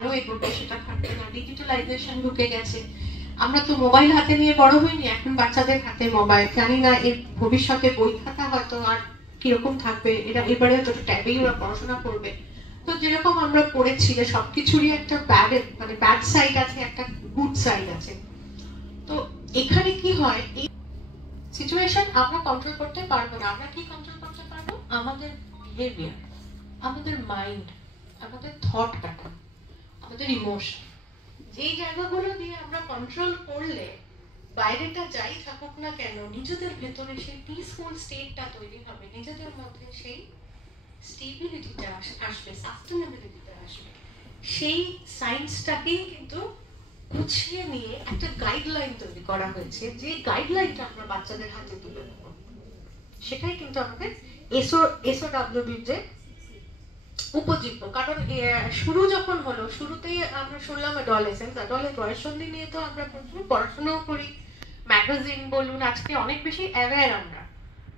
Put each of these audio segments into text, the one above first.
ঢুকে সেটা থাকবে না, ডিজিটালাইজেশন ঢুকে গেছে। আমরা তো মোবাইল হাতে নিয়ে বড় হইনি, এখন বাচ্চাদের হাতে মোবাইল। জানি না এর ভবিষ্যতে বই খাতা হয়তো আর কিরকম থাকবে, এরা এবারে হয়তো ট্যাবেই ওরা পড়াশোনা করবে। তো যেরকম আমরা পড়েছি যে সবকিছুরই একটা ব্যাড সাইড আছে, একটা গুড সাইড আছে। তো এখানে কি হয়, এই সিচুয়েশন আমরা কন্ট্রোল করতে পারবো না। আমরা কি কন্ট্রোল করতে পারবো? আমাদের বিহেভিয়ার, আমাদের মাইন্ড, আমাদের থট প্যাটার্ন, আমাদের ইমোশন। যেই জায়গাগুলো দিয়ে আমরা কন্ট্রোল করলে বাইরেটা যাই থাকুক না কেন, নিজেদের ভেতরে সেই পিসফুল স্টেটটা তৈরি হবে, নিজেদের মধ্যে সেই স্টেবিলিটিটা আসবে, সাস্টেনেবিলিটিটা আসবে। সেই সায়েন্সটাকেই কিন্তু গুছিয়ে নিয়ে একটা গাইডলাইন তৈরি করা হয়েছে, যে গাইডলাইনটা আমরা বাচ্চাদের হাতে তুলে দেব। সেটাই কিন্তু আমাদের এসওডব্লিউবি যে উপজীব্য। কারণ শুরু যখন হলো, শুরুতেই আমরা শুনলাম অ্যাডোলেসেন্স, বয়ঃসন্ধি নিয়ে তো আমরা প্রচুর পড়াশোনাও করি, ম্যাগাজিন বলুন, আজকে অনেক বেশি অ্যাওয়্যার আমরা।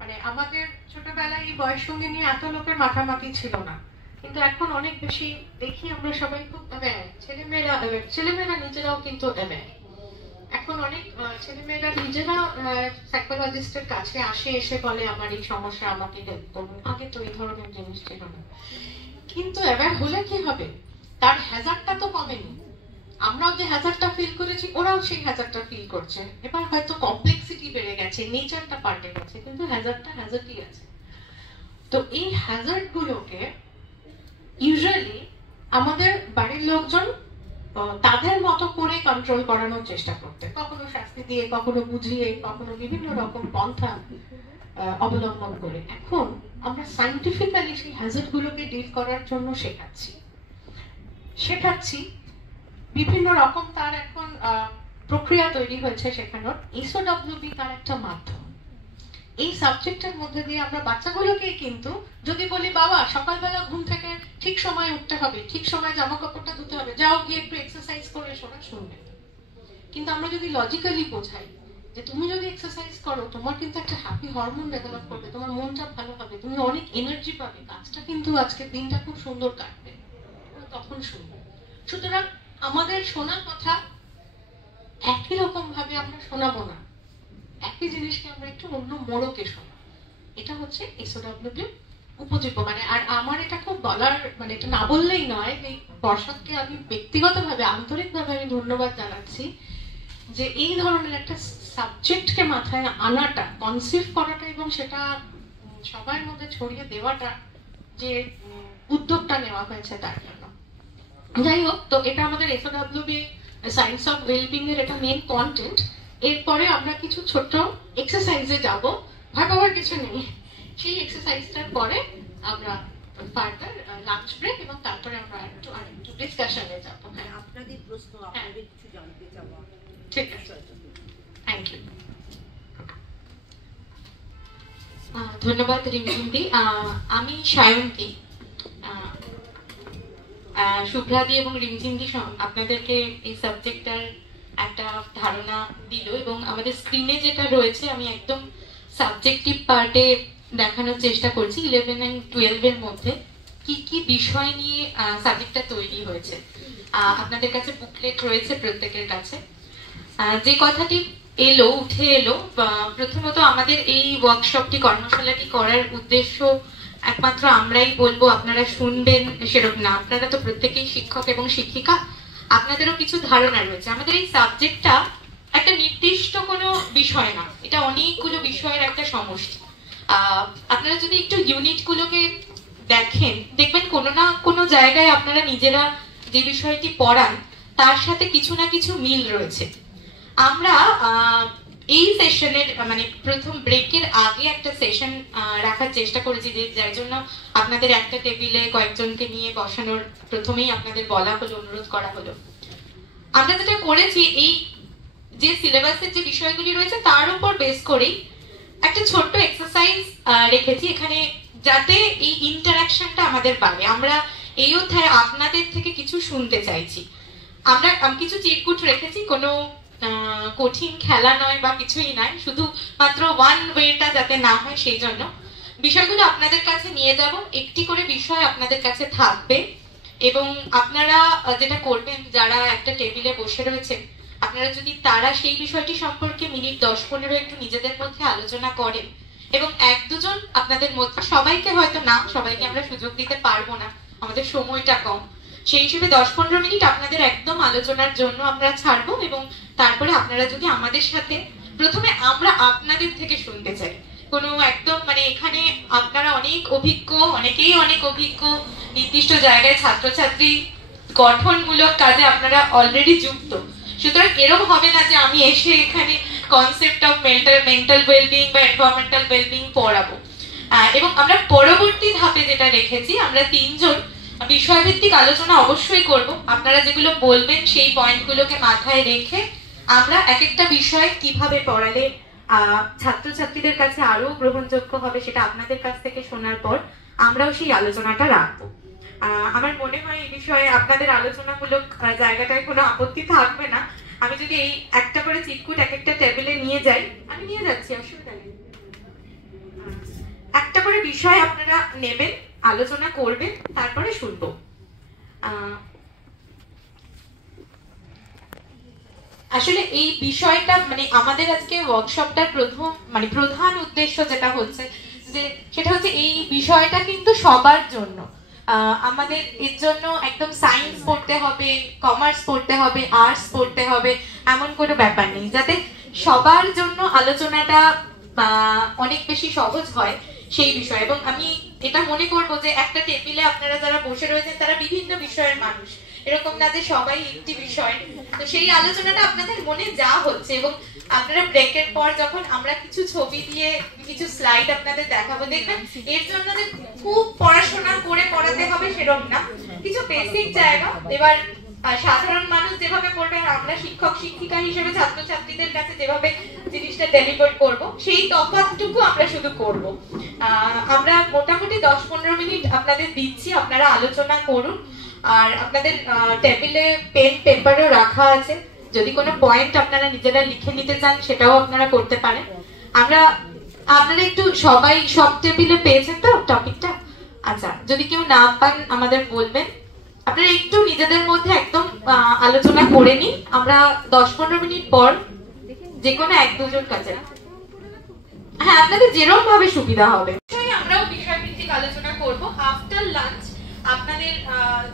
মানে আমাদের ছোটবেলায় এই বয়ঃসন্ধি নিয়ে এত লোকের মাথামাতি ছিল না, কিন্তু এখন অনেক বেশি দেখি আমরা সবাই খুব অ্যাওয়্যার। ছেলেমেয়েরা নিজেরাও কিন্তু অ্যাওয়্যার। এখন অনেক ছেলেমেয়েরা নিজেরা সাইকোলজিস্টের কাছে আসে, এসে বলে আমার এই সমস্যা, আমাকে হেল্প করুন। আগে তো এই ধরনের জিনিস ছিল না। কিন্তু অ্যাওয়্যার হলে কি হবে, তার হ্যাজার্ডটা তো কমেনি। আমরাও যে হ্যাজার্ডটা ফিল করেছি, ওরাও সেই হ্যাজার্ডটা ফিল করছে। এবার হয়তো কমপ্লেক্সিটি বেড়ে গেছে, নেচারটা পাল্টে গেছে, কিন্তু হ্যাজার্ডটা হ্যাজার্ডই আছে। তো এই হ্যাজার্ড গুলোকে ইউজুয়ালি আমাদের বাড়ির লোকজন তাদের মতো করে কন্ট্রোল করানোর চেষ্টা করতে, কখনো শাস্তি দিয়ে, কখনো বুঝিয়ে, কখনো বিভিন্ন রকম পন্থা অবলম্বন করে। এখন আমরা সায়েন্টিফিক্যালি সেই হ্যাজার্ড গুলোকে ডিল করার জন্য শেখাচ্ছি বিভিন্ন রকম। তার এখন প্রক্রিয়া তৈরি হয়েছে শেখানোর। এসওডব্লিউবি তার একটা মাধ্যম। এই সাবজেক্টের মধ্যে দিয়ে আমরা বাচ্চাগুলোকে কিন্তু যদি বলি, বাবা সকালবেলা ঘুম থেকে ঠিক সময় উঠতে হবে, ঠিক সময় জামা কাপড়টা ধুতে হবে, যাও গিয়ে একটু এক্সারসাইজ করে এসো, না শুনবে। কিন্তু আমরা যদি লজিক্যালি বোঝাই যে তুমি যদি এক্সারসাইজ করো, তোমার কিন্তু একটা হ্যাপি হরমোন ডেভেলপ করবে, তোমার মনটা ভালো হবে, তুমি অনেক এনার্জি পাবে, কাজটা কিন্তু আজকের দিনটা খুব সুন্দর কাটবে, তখন শুনবে। সুতরাং আমাদের শোনা কথা একই রকম ভাবে আমরা শোনাবো না, একই জিনিসকে আমরা একটু অন্য মোড়কে শোনাবো। এটা হচ্ছে এসওডব্লিউবি উপজীব্য। মানে আর আমার এটা খুব বলার, মানে এটা না বললেই নয়, যে বর্ষাকে আমি ব্যক্তিগতভাবে আন্তরিকভাবে আমি ধন্যবাদ জানাচ্ছি যে এই ধরনের একটা সাবজেক্টকে মাথায় আনাটা, কনসিভ করাটা এবং সেটা সবার মধ্যে ছড়িয়ে দেওয়াটা, যে উদ্যোগটা নেওয়া হয়েছে তার জন্য। যাই হোক, তো এটা আমাদের এসওডব্লিউবি সায়েন্স অফ ওয়েলবিং এর এটা মেইন কন্টেন্ট। এরপরে আমরা কিছু ছোট্ট এক্সারসাইজে যাব, ভয় পাওয়ার কিছু নেই। সেই এক্সারসাইজটার পরে আমরা ফার্দার লাঞ্চ ব্রেক, এবং তারপরে আমরা আরেকটু ডিসকাশনে যাব। হ্যাঁ, আপনাদের প্রশ্ন, আপনাদের কিছু জানতে চাওয়া। ঠিক আছে, থ্যাংক ইউ। ধন্যবাদ রিমঝিমদি। আমি সায়ন্তী। শুভ্রাদি এবং রিমঝিমদি আপনাদেরকে এই সাবজেক্টটার একটা ধারণা দিল, এবং আমাদের স্ক্রিনে যেটা রয়েছে আমি একদম সাবজেক্টিভ পার্টে দেখানোর চেষ্টা করছি। 11 and 12 এর মধ্যে কি কি বিষয় নিয়ে সাবজেক্টটা তৈরি হয়েছে। আপনাদের কাছে বুকলেট রয়েছে প্রত্যেকের কাছে। যে কথাটি উঠে এলো, প্রথমত আমাদের এই ওয়ার্কশপটি, কর্মশালাটি করার উদ্দেশ্য একমাত্র আমরাই বলবো, আপনারা শুনবেন সেরকম না। আপনারা তো প্রত্যেকেই শিক্ষক এবং শিক্ষিকা, আপনাদেরও কিছু ধারণা রয়েছে। আমাদের এই সাবজেক্টটা একটা নির্দিষ্ট কোনো বিষয় না, এটা অনেকগুলো বিষয়ের একটা সমষ্টি। আপনারা যদি একটু ইউনিট গুলোকে দেখেন, দেখবেন কোনো না কোনো জায়গায় আপনারা নিজেরা যে বিষয়টি পড়ান তার সাথে কিছু না কিছু মিল রয়েছে। আমরা এই সেশনের, মানে প্রথম ব্রেকের আগে একটা সেশন রাখার চেষ্টা করেছি, যে যার জন্য আপনাদের একটা টেবিলে কয়েকজনকে নিয়ে বসানোর প্রথমেই আপনাদের বলা হলো, অনুরোধ করা হলো। আমরা যেটা করেছি, এই যে সিলেবাসের যে বিষয়গুলি রয়েছে তার উপর বেস করেই একটা ছোট্ট এক্সারসাইজ রেখেছি এখানে, যাতে এই ইন্টারাকশনটা আমাদের বাড়ে। আমরা এই অধ্যায়ে আপনাদের থেকে কিছু শুনতে চাইছি। আমরা কিছু চিরকুট রেখেছি, কোনো কঠিন খেলা নয় বা কিছুই নয়, শুধু মাত্র ওয়ান ওয়েটা যাতে না হয় সেই জন্য বিষয়গুলো আপনাদের কাছে নিয়ে যাব। একটি করে বিষয় আপনাদের কাছে থাকবে, এবং আপনারা যেটা করবেন, যারা একটা টেবিলে বসে রয়েছেন, আপনারা যদি তারা সেই বিষয়টি সম্পর্কে মিনিট 10-15 একটু নিজেদের মধ্যে আলোচনা করেন, এবং এক দুজন আপনাদের মধ্যে, সবাইকে হয়তো না, সবাইকে আমরা সুযোগ দিতে পারবো না, আমাদের সময়টা কম, সেই হিসেবে 10-15 মিনিট আপনাদের একদম আলোচনার জন্য আমরা ছাড়বো। এবং তারপরে আপনারা যদি আমাদের সাথে, প্রথমে আমরা আপনাদের থেকে শুনতে চাই, কোনো একদম মানে এখানে আপনারা অনেক অভিজ্ঞ, অনেকেই অনেক অভিজ্ঞ, নির্দিষ্ট জায়গায় ছাত্রছাত্রী গঠনমূলক কাজে আপনারা অলরেডি যুক্ত। সুতরাং এরকম হবে না যে আমি এসে এখানে কনসেপ্ট অফ মেন্টাল ওয়েলবিং বা এনভায়রনমেন্টাল ওয়েলবিং পড়াবো। এবং আমরা পরবর্তী ধাপে যেটা রেখেছি, আমরা 3 জন বিষয়ভিত্তিক আলোচনা অবশ্যই করব। আপনারা যেগুলো বলবেন সেই পয়েন্টগুলোকে মাথায় রেখে আমরা এক একটা বিষয় কিভাবে পড়ালে ছাত্রছাত্রীদের কাছে আরো গ্রহণযোগ্য হবে, সেটা আপনাদের কাছ থেকে শোনার পর আমরাও সেই আলোচনাটা রাখবো। আমার মনে হয় এই বিষয়ে আপনাদের আলোচনামূলক জায়গাটায় কোনো আপত্তি থাকবে না। আমি যদি এই একটা করে চিটকুট এক একটা টেবিলে নিয়ে যাই, আমি নিয়ে যাচ্ছি, অসুবিধা নেই। একটা করে বিষয় আপনারা নেবেন, আলোচনা করবেন, তারপরে শুনবো। আসলে এই বিষয়টা মানে আমাদের আজকে ওয়ার্কশপটার প্রধান উদ্দেশ্য যেটা হচ্ছে যে সেটা হচ্ছে এই বিষয়টা কিন্তু সবার জন্য। আমাদের এর জন্য একদম সায়েন্স পড়তে হবে, কমার্স পড়তে হবে, আর্টস পড়তে হবে এমন কোনো ব্যাপার নেই, যাতে সবার জন্য আলোচনাটা অনেক বেশি সহজ হয় সেই বিষয়। এবং আমি এটা মনে করবো যে একটা টেবিলে আপনারা যারা বসে রয়েছেন তারা বিভিন্ন বিষয়ের মানুষ, এরকম না যে সবাই একটি বিষয়। তো সেই আলোচনাটা আপনাদের মনে যা হচ্ছে, এবং আপনারা ব্রেকের পর যখন আমরা কিছু ছবি দিয়ে কিছু স্লাইড আপনাদের দেখাবো, দেখবেন এর জন্য যে খুব পড়াশোনা করে পড়াতে হবে সেরকম না, কিছু বেসিক জায়গা এবার সাধারণ মানুষ যেভাবে পড়বে, আর আমরা শিক্ষক শিক্ষিকা হিসেবে ছাত্রছাত্রীদের কাছে যেভাবে জিনিসটা ডেলিভার করব, সেই তফাৎটুকু আমরা শুধু করব। আমরা মোটামুটি 10-15 মিনিট আপনাদের দিচ্ছি, আপনারা আলোচনা করুন। আর আপনাদের টেবিলে পেন পেপারও রাখা আছে, যদি কোনো পয়েন্ট আপনারা নিজেরা লিখে নিতে চান সেটাও আপনারা করতে পারেন। আপনারা একটু সবাই সব টেবিলে পেয়েছেন তো টপিকটা? আচ্ছা, যদি কেউ না পান আমাদের বলবেন। আপনারা একটু নিজেদের মধ্যে একদম আলোচনা করে নিন, আমরা 10-15 মিনিট পর যে কোনো 1-2 জন কাছে, হ্যাঁ আপনাদের যেরকম ভাবে সুবিধা হবে, আমরাও বিষয় ভিত্তিক আলোচনা করব। আফটার লাঞ্চ আপনাদের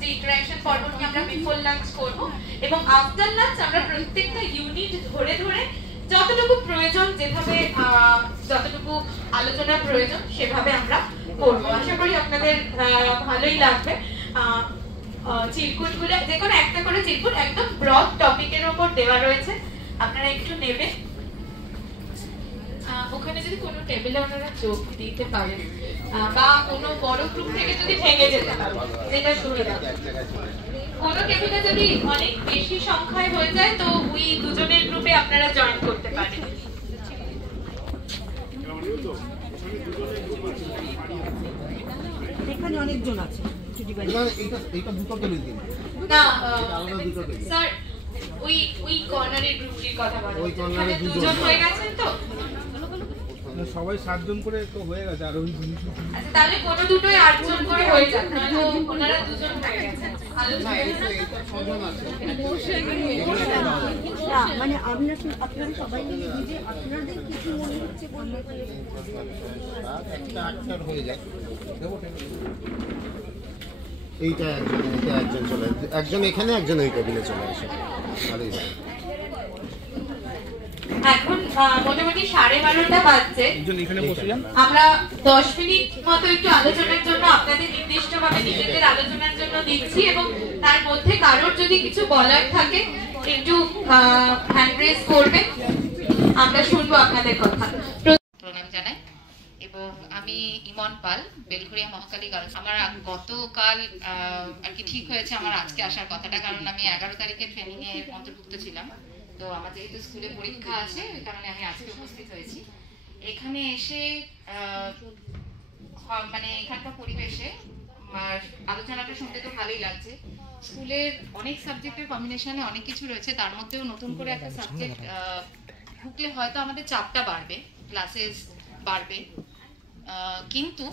যে ইন্টারঅ্যাকশন পর্বটি আমরা বিফোর লাঞ্চ করব, এবং আফটার লাঞ্চ আমরা প্রত্যেকটা ইউনিট ধরে ধরে যতটুকু প্রয়োজন, যেভাবে যতটুকু আলোচনা প্রয়োজন সেভাবে আমরা করব। আশা করি আপনাদের ভালোই লাগবে। চিরকুট গুলো যে কোনো একটা করে চিরকুট একদম ব্রড টপিকের উপর দেওয়া রয়েছে, আপনারা একটু নেবেন। ওখানে যদি কোনো টেবিলে ওনারা যোগ দিতে পারেন, বা কোনো বড় গ্রুপ থেকে যদি ভেঙে যেতে পারে, যেটা সুবিধা। কোনো টেবিলে যদি অনেক বেশি সংখ্যায় হয়ে যায় তো ওই 2 জনের গ্রুপে আপনারা জয়েন করতে পারেন। এখানে অনেকজন আছে, না স্যার, ওই কর্নারের গ্রুপটির কথা বলো, ওখানে 2 জন হয়ে গেছেন তো সবাই 7 জন করে তো হয়ে গেছে, আর ওই আচ্ছা তাহলে কোনো দুটোই 8 জন করে হয়ে যাক, নয়তো ওনারা 2 জন হয়ে গেছেন। মানে আপনারা সবাই মিলে দিদি আপনাদের কিছু মনে হচ্ছে বললে হয়ে যায়। এইটা একজন চলে, একজন এখানে, একজন ওই টেবিলে চলে আসে। এখন মোটামুটি 12:30 বাজছে, আমরা 10 মিনিট মতো একটু আলোচনার জন্য আপনাদের নির্দিষ্টভাবে নিজেদের আলোচনার জন্য দিচ্ছি, এবং তার মধ্যে কারোর যদি কিছু বলার থাকে একটু হ্যান্ড রেজ করবেন, আমরা শুনবো আপনাদের কথা। প্রণাম জানাই। এবং আমি ইমন পাল, বেলঘরিয়া মহাকালী গার্লস। আমার গতকাল আর কি ঠিক হয়েছে আমার আজকে আসার কথাটা, কারণ আমি 11 তারিখে ট্রেনিং এ অন্তর্ভুক্ত ছিলাম। তো আমার যেহেতু স্কুলে পরীক্ষা আছে ওই কারণে আমি আজকে উপস্থিত হয়েছি। এখানে এসে মানে এখানকার পরিবেশে আলোচনাটা শুনতে তো ভালোই লাগছে। স্কুলের অনেক সাবজেক্টের কম্বিনেশনে অনেক কিছু রয়েছে, তার মধ্যেও নতুন করে একটা সাবজেক্ট ঢুকলে হয়তো আমাদের চাপটা বাড়বে, ক্লাসেস বাড়বে, কিন্তু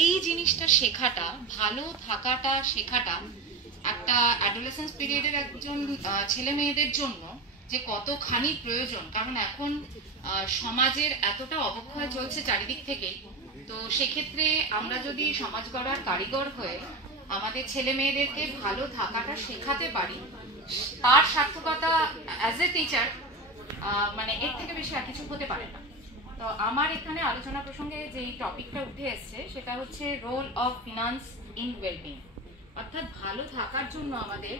এই জিনিসটা শেখাটা, ভালো থাকাটা শেখাটা একটা অ্যাডোলেসেন্স পিরিয়ডের একজন ছেলে মেয়েদের জন্য যে কতখানি প্রয়োজন। কারণ এখন সমাজের এতটা অবক্ষয় চলছে চারিদিক থেকেই, তো সেক্ষেত্রে আমরা যদি সমাজ গড়ার কারিগর হয়ে আমাদের ছেলে মেয়েদেরকে ভালো থাকাটা শেখাতে পারি, তার সার্থকতা অ্যাজ এ টিচার মানে এর থেকে বেশি আর কিছু হতে পারে না। তো আমার এখানে আলোচনা প্রসঙ্গে যে টপিকটা উঠে এসছে সেটা হচ্ছে role of finance in wellbeing, অর্থাৎ ভালো থাকার জন্য আমাদের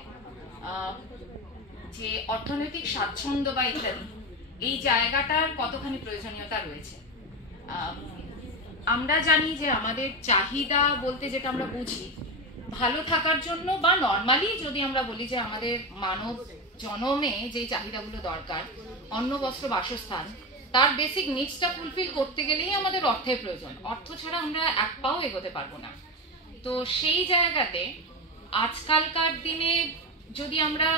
যে অর্থনৈতিক স্বাচ্ছন্দ্য বা ইত্যাদি এই জায়গাটার কতখানি প্রয়োজনীয়তা রয়েছে। আমরা জানি যে আমাদের চাহিদা বলতে যেটা আমরা বুঝি ভালো থাকার জন্য, বা নর্মালি যদি আমরা বলি যে আমাদের মানব জনমে যে চাহিদাগুলো দরকার, অন্ন বস্ত্র বাসস্থান, তার বেসিক নিডসটা ফুলফিল করতে গেলেই আমাদের অর্থের প্রয়োজন। অর্থ ছাড়া আমরা এক পাও এগোতে পারবো না। তো সেই জায়গাতে আজকালকার দিনে যদি আমরা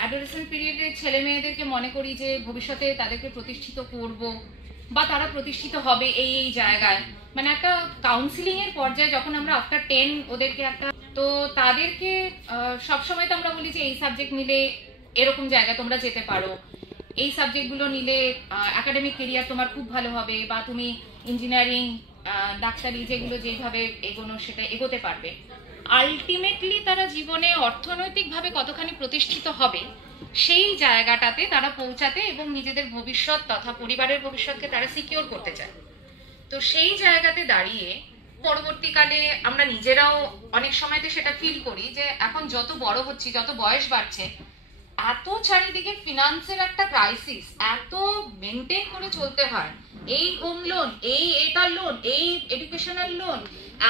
অ্যাডোলেসেন্ট পিরিয়ডের ছেলে মেয়েদেরকে মনে করি যে ভবিষ্যতে তাদেরকে প্রতিষ্ঠিত করব বা তারা প্রতিষ্ঠিত হবে এই এই জায়গায়, মানে একটা কাউন্সিলিং এর পর্যায়ে যখন আমরা আফটার 10 ওদেরকে একটা, তো তাদেরকে সবসময় তো আমরা বলি যে এই সাবজেক্ট নিলে এরকম জায়গায় তোমরা যেতে পারো, এই সাবজেক্টগুলো নিলে একাডেমিক কেরিয়ার তোমার খুব ভালো হবে, বা তুমি ইঞ্জিনিয়ারিং ডাক্তারি যেগুলো যেভাবে এগোনো সেটা এগোতে পারবে। আলটিমেটলি তারা জীবনে অর্থনৈতিকভাবে কতখানি প্রতিষ্ঠিত হবে সেই জায়গাটাতে তারা পৌঁছাতে এবং নিজেদের ভবিষ্যৎ তথা পরিবারের ভবিষ্যৎকে তারা সিকিউর করতে চায়। তো সেই জায়গাতে দাঁড়িয়ে পরবর্তীকালে আমরা নিজেরাও অনেক সময়তে সেটা ফিল করি যে এখন যত বড় হচ্ছি, যত বয়স বাড়ছে, এত চারিদিকে ফিনান্সের একটা ক্রাইসিস, এত মেনটেন করে চলতে হয়, এই হোম লোন, এই এটার লোন, এই এডুকেশনাল লোন,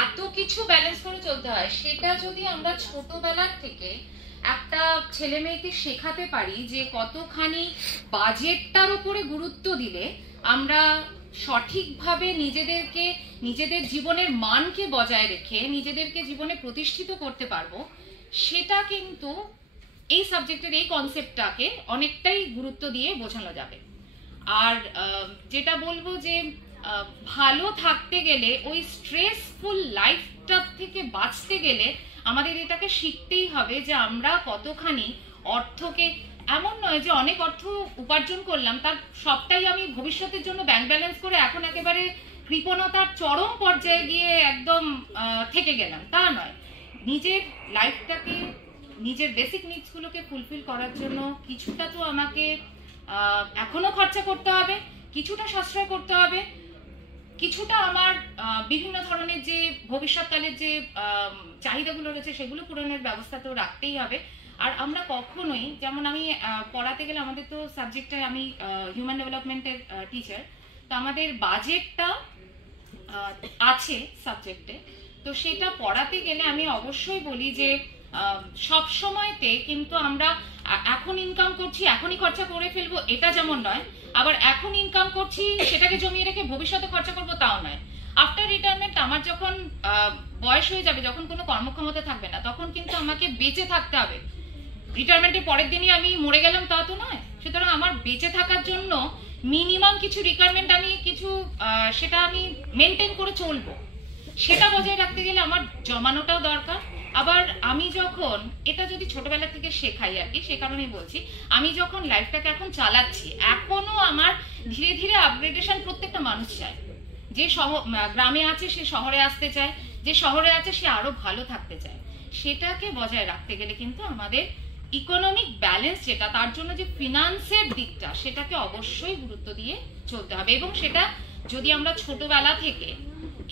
এত কিছু ব্যালেন্স করে চলতে হয়। সেটা যদি আমরা ছোটবেলার থেকে একটা ছেলে মেয়েকে শেখাতে পারি যে কতখানি বাজেটটার উপরে গুরুত্ব দিলে আমরা সঠিকভাবে নিজেদেরকে, নিজেদের জীবনের মানকে বজায় রেখে নিজেদেরকে জীবনে প্রতিষ্ঠিত করতে পারবো, সেটা কিন্তু এই সাবজেক্টের এই কনসেপ্টটাকে অনেকটাই গুরুত্ব দিয়ে বোঝানো যাবে। আর যেটা বলবো যে ভালো থাকতে গেলে, ওই স্ট্রেসফুল লাইফটা থেকে বাঁচতে গেলে আমাদের এটাকে শিখতেই হবে যে আমরা কতখানি অর্থকে, এমন নয় যে অনেক অর্থ উপার্জন করলাম তার সবটাই আমি ভবিষ্যতের জন্য ব্যাংক ব্যালেন্স করে এখন একেবারে কৃপণতার চরম পর্যায়ে গিয়ে একদম থেকে গেলাম, তা নয়। নিজের লাইফটাকে, নিজের বেসিক নিডসগুলোকে ফুলফিল করার জন্য কিছুটা তো আমাকে এখনো খরচা করতে হবে, কিছুটা সাশ্রয় করতে হবে, কিছুটা আমার বিভিন্ন ধরনের যে ভবিষ্যৎকালের যে চাহিদাগুলো রয়েছে সেগুলো পূরণের ব্যবস্থা তো রাখতেই হবে। আর আমরা কখনোই, যেমন আমি পড়াতে গেলে আমাদের তো সাবজেক্টে, আমি হিউম্যান ডেভেলপমেন্টের টিচার, তো আমাদের বাজেটটা আছে সাবজেক্টে, তো সেটা পড়াতে গেলে আমি অবশ্যই বলি যে সব সময়তে কিন্তু আমরা এখন ইনকাম করছি এখনই খরচা করে ফেলবো এটা যেমন নয়, আবার এখন ইনকাম করছি সেটাকে জমিয়ে রেখে ভবিষ্যতে খরচা করবো তাও নয়। আফটার রিটায়ারমেন্ট আমার যখন বয়স হয়ে যাবে, যখন কোনো কর্মক্ষমতা থাকবে না, তখন কিন্তু আমাকে বেঁচে থাকতে হবে। রিটায়ারমেন্টের পরের দিনই আমি মরে গেলাম তা তো নয়। সুতরাং আমার বেঁচে থাকার জন্য মিনিমাম কিছু রিকোয়ারমেন্ট আমি কিছু সেটা আমি মেনটেন করে চলবো, সেটা বজায় রাখতে গেলে আমার জমানোটাও দরকার। আবার আমি যখন এটা যদি ছোটবেলা থেকে শেখাই আর কি, সে কারণেই বলছি, আমি যখন লাইফটাকে এখন চালাচ্ছি, এখনো আমার ধীরে ধীরে আপগ্রেডেশন প্রত্যেকটা মানুষ চায়। যে গ্রামে আছে সে শহরে আসতে চায়, যে শহরে আছে সে আরো ভালো থাকতে চায়। সেটাকে বজায় রাখতে গেলে কিন্তু আমাদের ইকোনমিক ব্যালেন্স যেটা, তার জন্য যে ফিনান্সের দিকটা, সেটাকে অবশ্যই গুরুত্ব দিয়ে চলতে হবে। এবং সেটা যদি আমরা ছোটবেলা থেকে,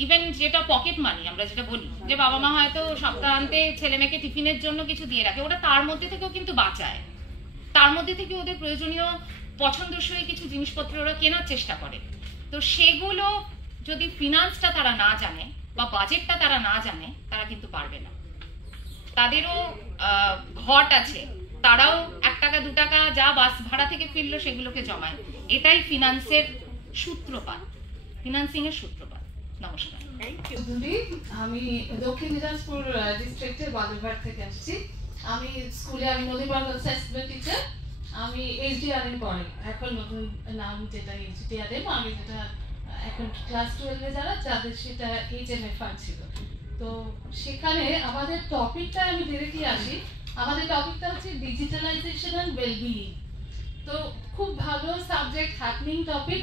ইভেন যেটা পকেট মানি আমরা যেটা বলি, যে বাবা মা হয়তো সপ্তাহান্তে ছেলে মেয়েকে টিফিনের জন্য কিছু দিয়ে রাখে, ওটা তার মধ্যে থেকেও কিন্তু বাঁচায়, তার মধ্যে থেকে ওদের প্রয়োজনীয় পছন্দসই কিছু জিনিসপত্র ওরা কেনার চেষ্টা করে। তো সেগুলো যদি ফিনান্সটা তারা না জানে বা বাজেটটা তারা না জানে, তারা কিন্তু পারবে না। তাদেরও ঘট আছে, তারাও 1 টাকা 2 টাকা যা বাস ভাড়া থেকে ফিরলো সেগুলোকে জমায়। এটাই ফিনান্সের সূত্রপাত, ফিনান্সিং এর সূত্রপাত। নমস্কার। আমি দক্ষিণ দিনাজপুর ডিস্ট্রিক্টের বালুরঘাট থেকে আসছি। আমি স্কুলে, আমি নদীপাড়া অ্যাসেসমেন্ট টিচার, আমি HDRM পড়াই, এখন নতুন নাম যেটা HDRM, আমি যেটা এখন ক্লাস 12-এ যাদের সেটা HMFR ছিল। তো সেখানে আমাদের টপিকটা আমি ডিরেক্টলি আসি, আমাদের টপিকটা হচ্ছে ডিজিটালাইজেশন অ্যান্ড ওয়েলবিইং। তো খুব ভালো সাবজেক্ট, হ্যাপনিং টপিক,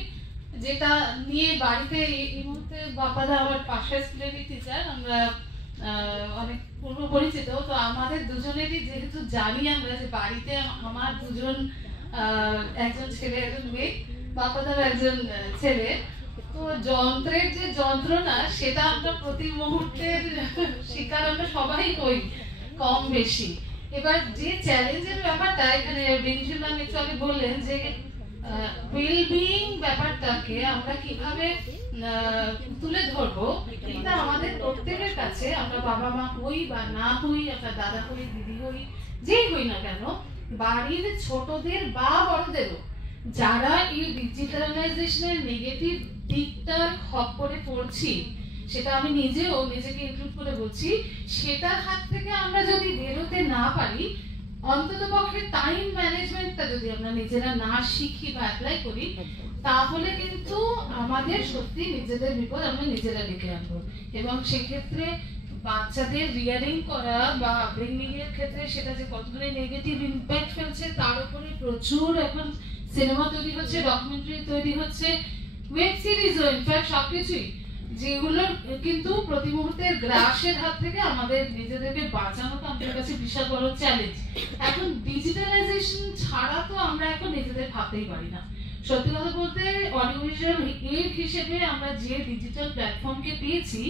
যেটা নিয়ে বাড়িতে এই মুহূর্তে বাবাদা আমার পাশের স্কুলেরই টিচার, আমরা অনেক পূর্ব পরিচিত। তো আমাদের দুজনেরই যেহেতু জানি আমরা যে বাড়িতে আমার দুজন, একজন ছেলে একজন মেয়ে, বাবাদার একজন ছেলে, তো যন্ত্রের যে যন্ত্রণা সেটা আমরা প্রতি মুহূর্তের শিকার আমরা সবাই হই কম বেশি। এবার যে চ্যালেঞ্জের ব্যাপারটা এখানে রিঞ্জু ম্যাম একটু আগে বললেন যে ওয়েলবিইং ব্যাপারটাকে আমরা কিভাবে তুলে ধরবো, এটা আমাদের প্রত্যেকের কাছে, আমরা বাবা মা হই বা না হই, আমরা দাদা হই, দিদি হই, যেই হই না কেন, বাড়ির ছোটদের বা বড়দেরও যারা এই ডিজিটালাইজেশনের নেগেটিভ দিকটার খপ্পরে পড়ছি, সেটা আমি নিজেও নিজেকে ইনক্লুড করে বলছি, সেটার হাত থেকে আমরা যদি বেরোতে না পারি, অন্ততপক্ষে টাইম ম্যানেজমেন্টটা যদি আমরা নিজেরা না শিখি বা অ্যাপ্লাই করি, তাহলে কিন্তু আমাদের সত্যি নিজেদের বিপদ আমরা নিজেরা ডেকে আনবো। এবং সেক্ষেত্রে বাচ্চাদের রিয়ারিং করা বা ব্রিঙ্গিং এর ক্ষেত্রে সেটা যে কতগুলো নেগেটিভ ইম্প্যাক্ট ফেলছে তার উপরে প্রচুর এখন সিনেমা তৈরি হচ্ছে, ডকুমেন্টারি তৈরি হচ্ছে, ওয়েব সিরিজও, ইনফ্যাক্ট সবকিছুই, যেগুলো কিন্তু প্রতি মুহূর্তের গ্রাসের হাত থেকে আমাদের নিজেদেরকে বাঁচানোটা আমাদের কাছে বিশাল বড় চ্যালেঞ্জ। এখন ডিজিটালাইজেশন ছাড়া তো আমরা এখন নিজেদের ভাবতেই পারি না। সত্যি কথা বলতে অডিওভিজুয়াল এড হিসেবে আমরা যে ডিজিটাল প্ল্যাটফর্মকে পেয়েছি,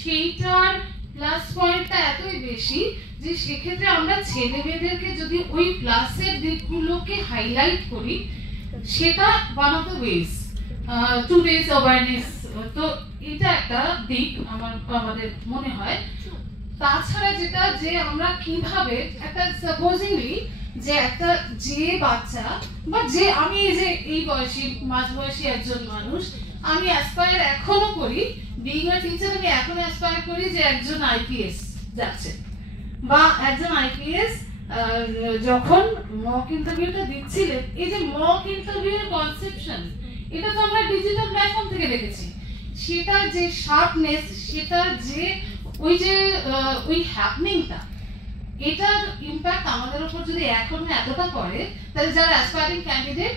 সেইটার প্লাস পয়েন্টটা এতই বেশি যে সেক্ষেত্রে আমরা ছেলে মেয়েদেরকে যদি ওই প্লাসের দিকগুলোকে হাইলাইট করি, সেটা one of the ways to raise awareness. তো এটা একটা দিক আমাদের মনে হয়। তাছাড়া যেটা যে আমরা কিভাবে একটা সাপোজিংলি যে একটা যে বাচ্চা বা যে আমি যে এই বয়সী মাঝবয়সী একজন মানুষ, আমি অ্যাসপায়ার এখনো করি, বিইং আ টিচার আমি এখনো অ্যাসপায়ার করি যে একজন আইপিএস যাচ্ছে বা একজন আইপিএস যখন মক ইন্টারভিউটা দিচ্ছিলেন, এই যে মক ইন্টারভিউর কনসেপশন, এটা তো আমরা ডিজিটাল প্ল্যাটফর্ম থেকে দেখেছি, সেটা যে শার্পনেস, সেটা যে ওই হ্যাপনিংটা, এটার ইম্প্যাক্ট আমাদের উপর যদি এখন এতটা পড়ে, তাহলে যারা অ্যাসপায়ারিং ক্যান্ডিডেট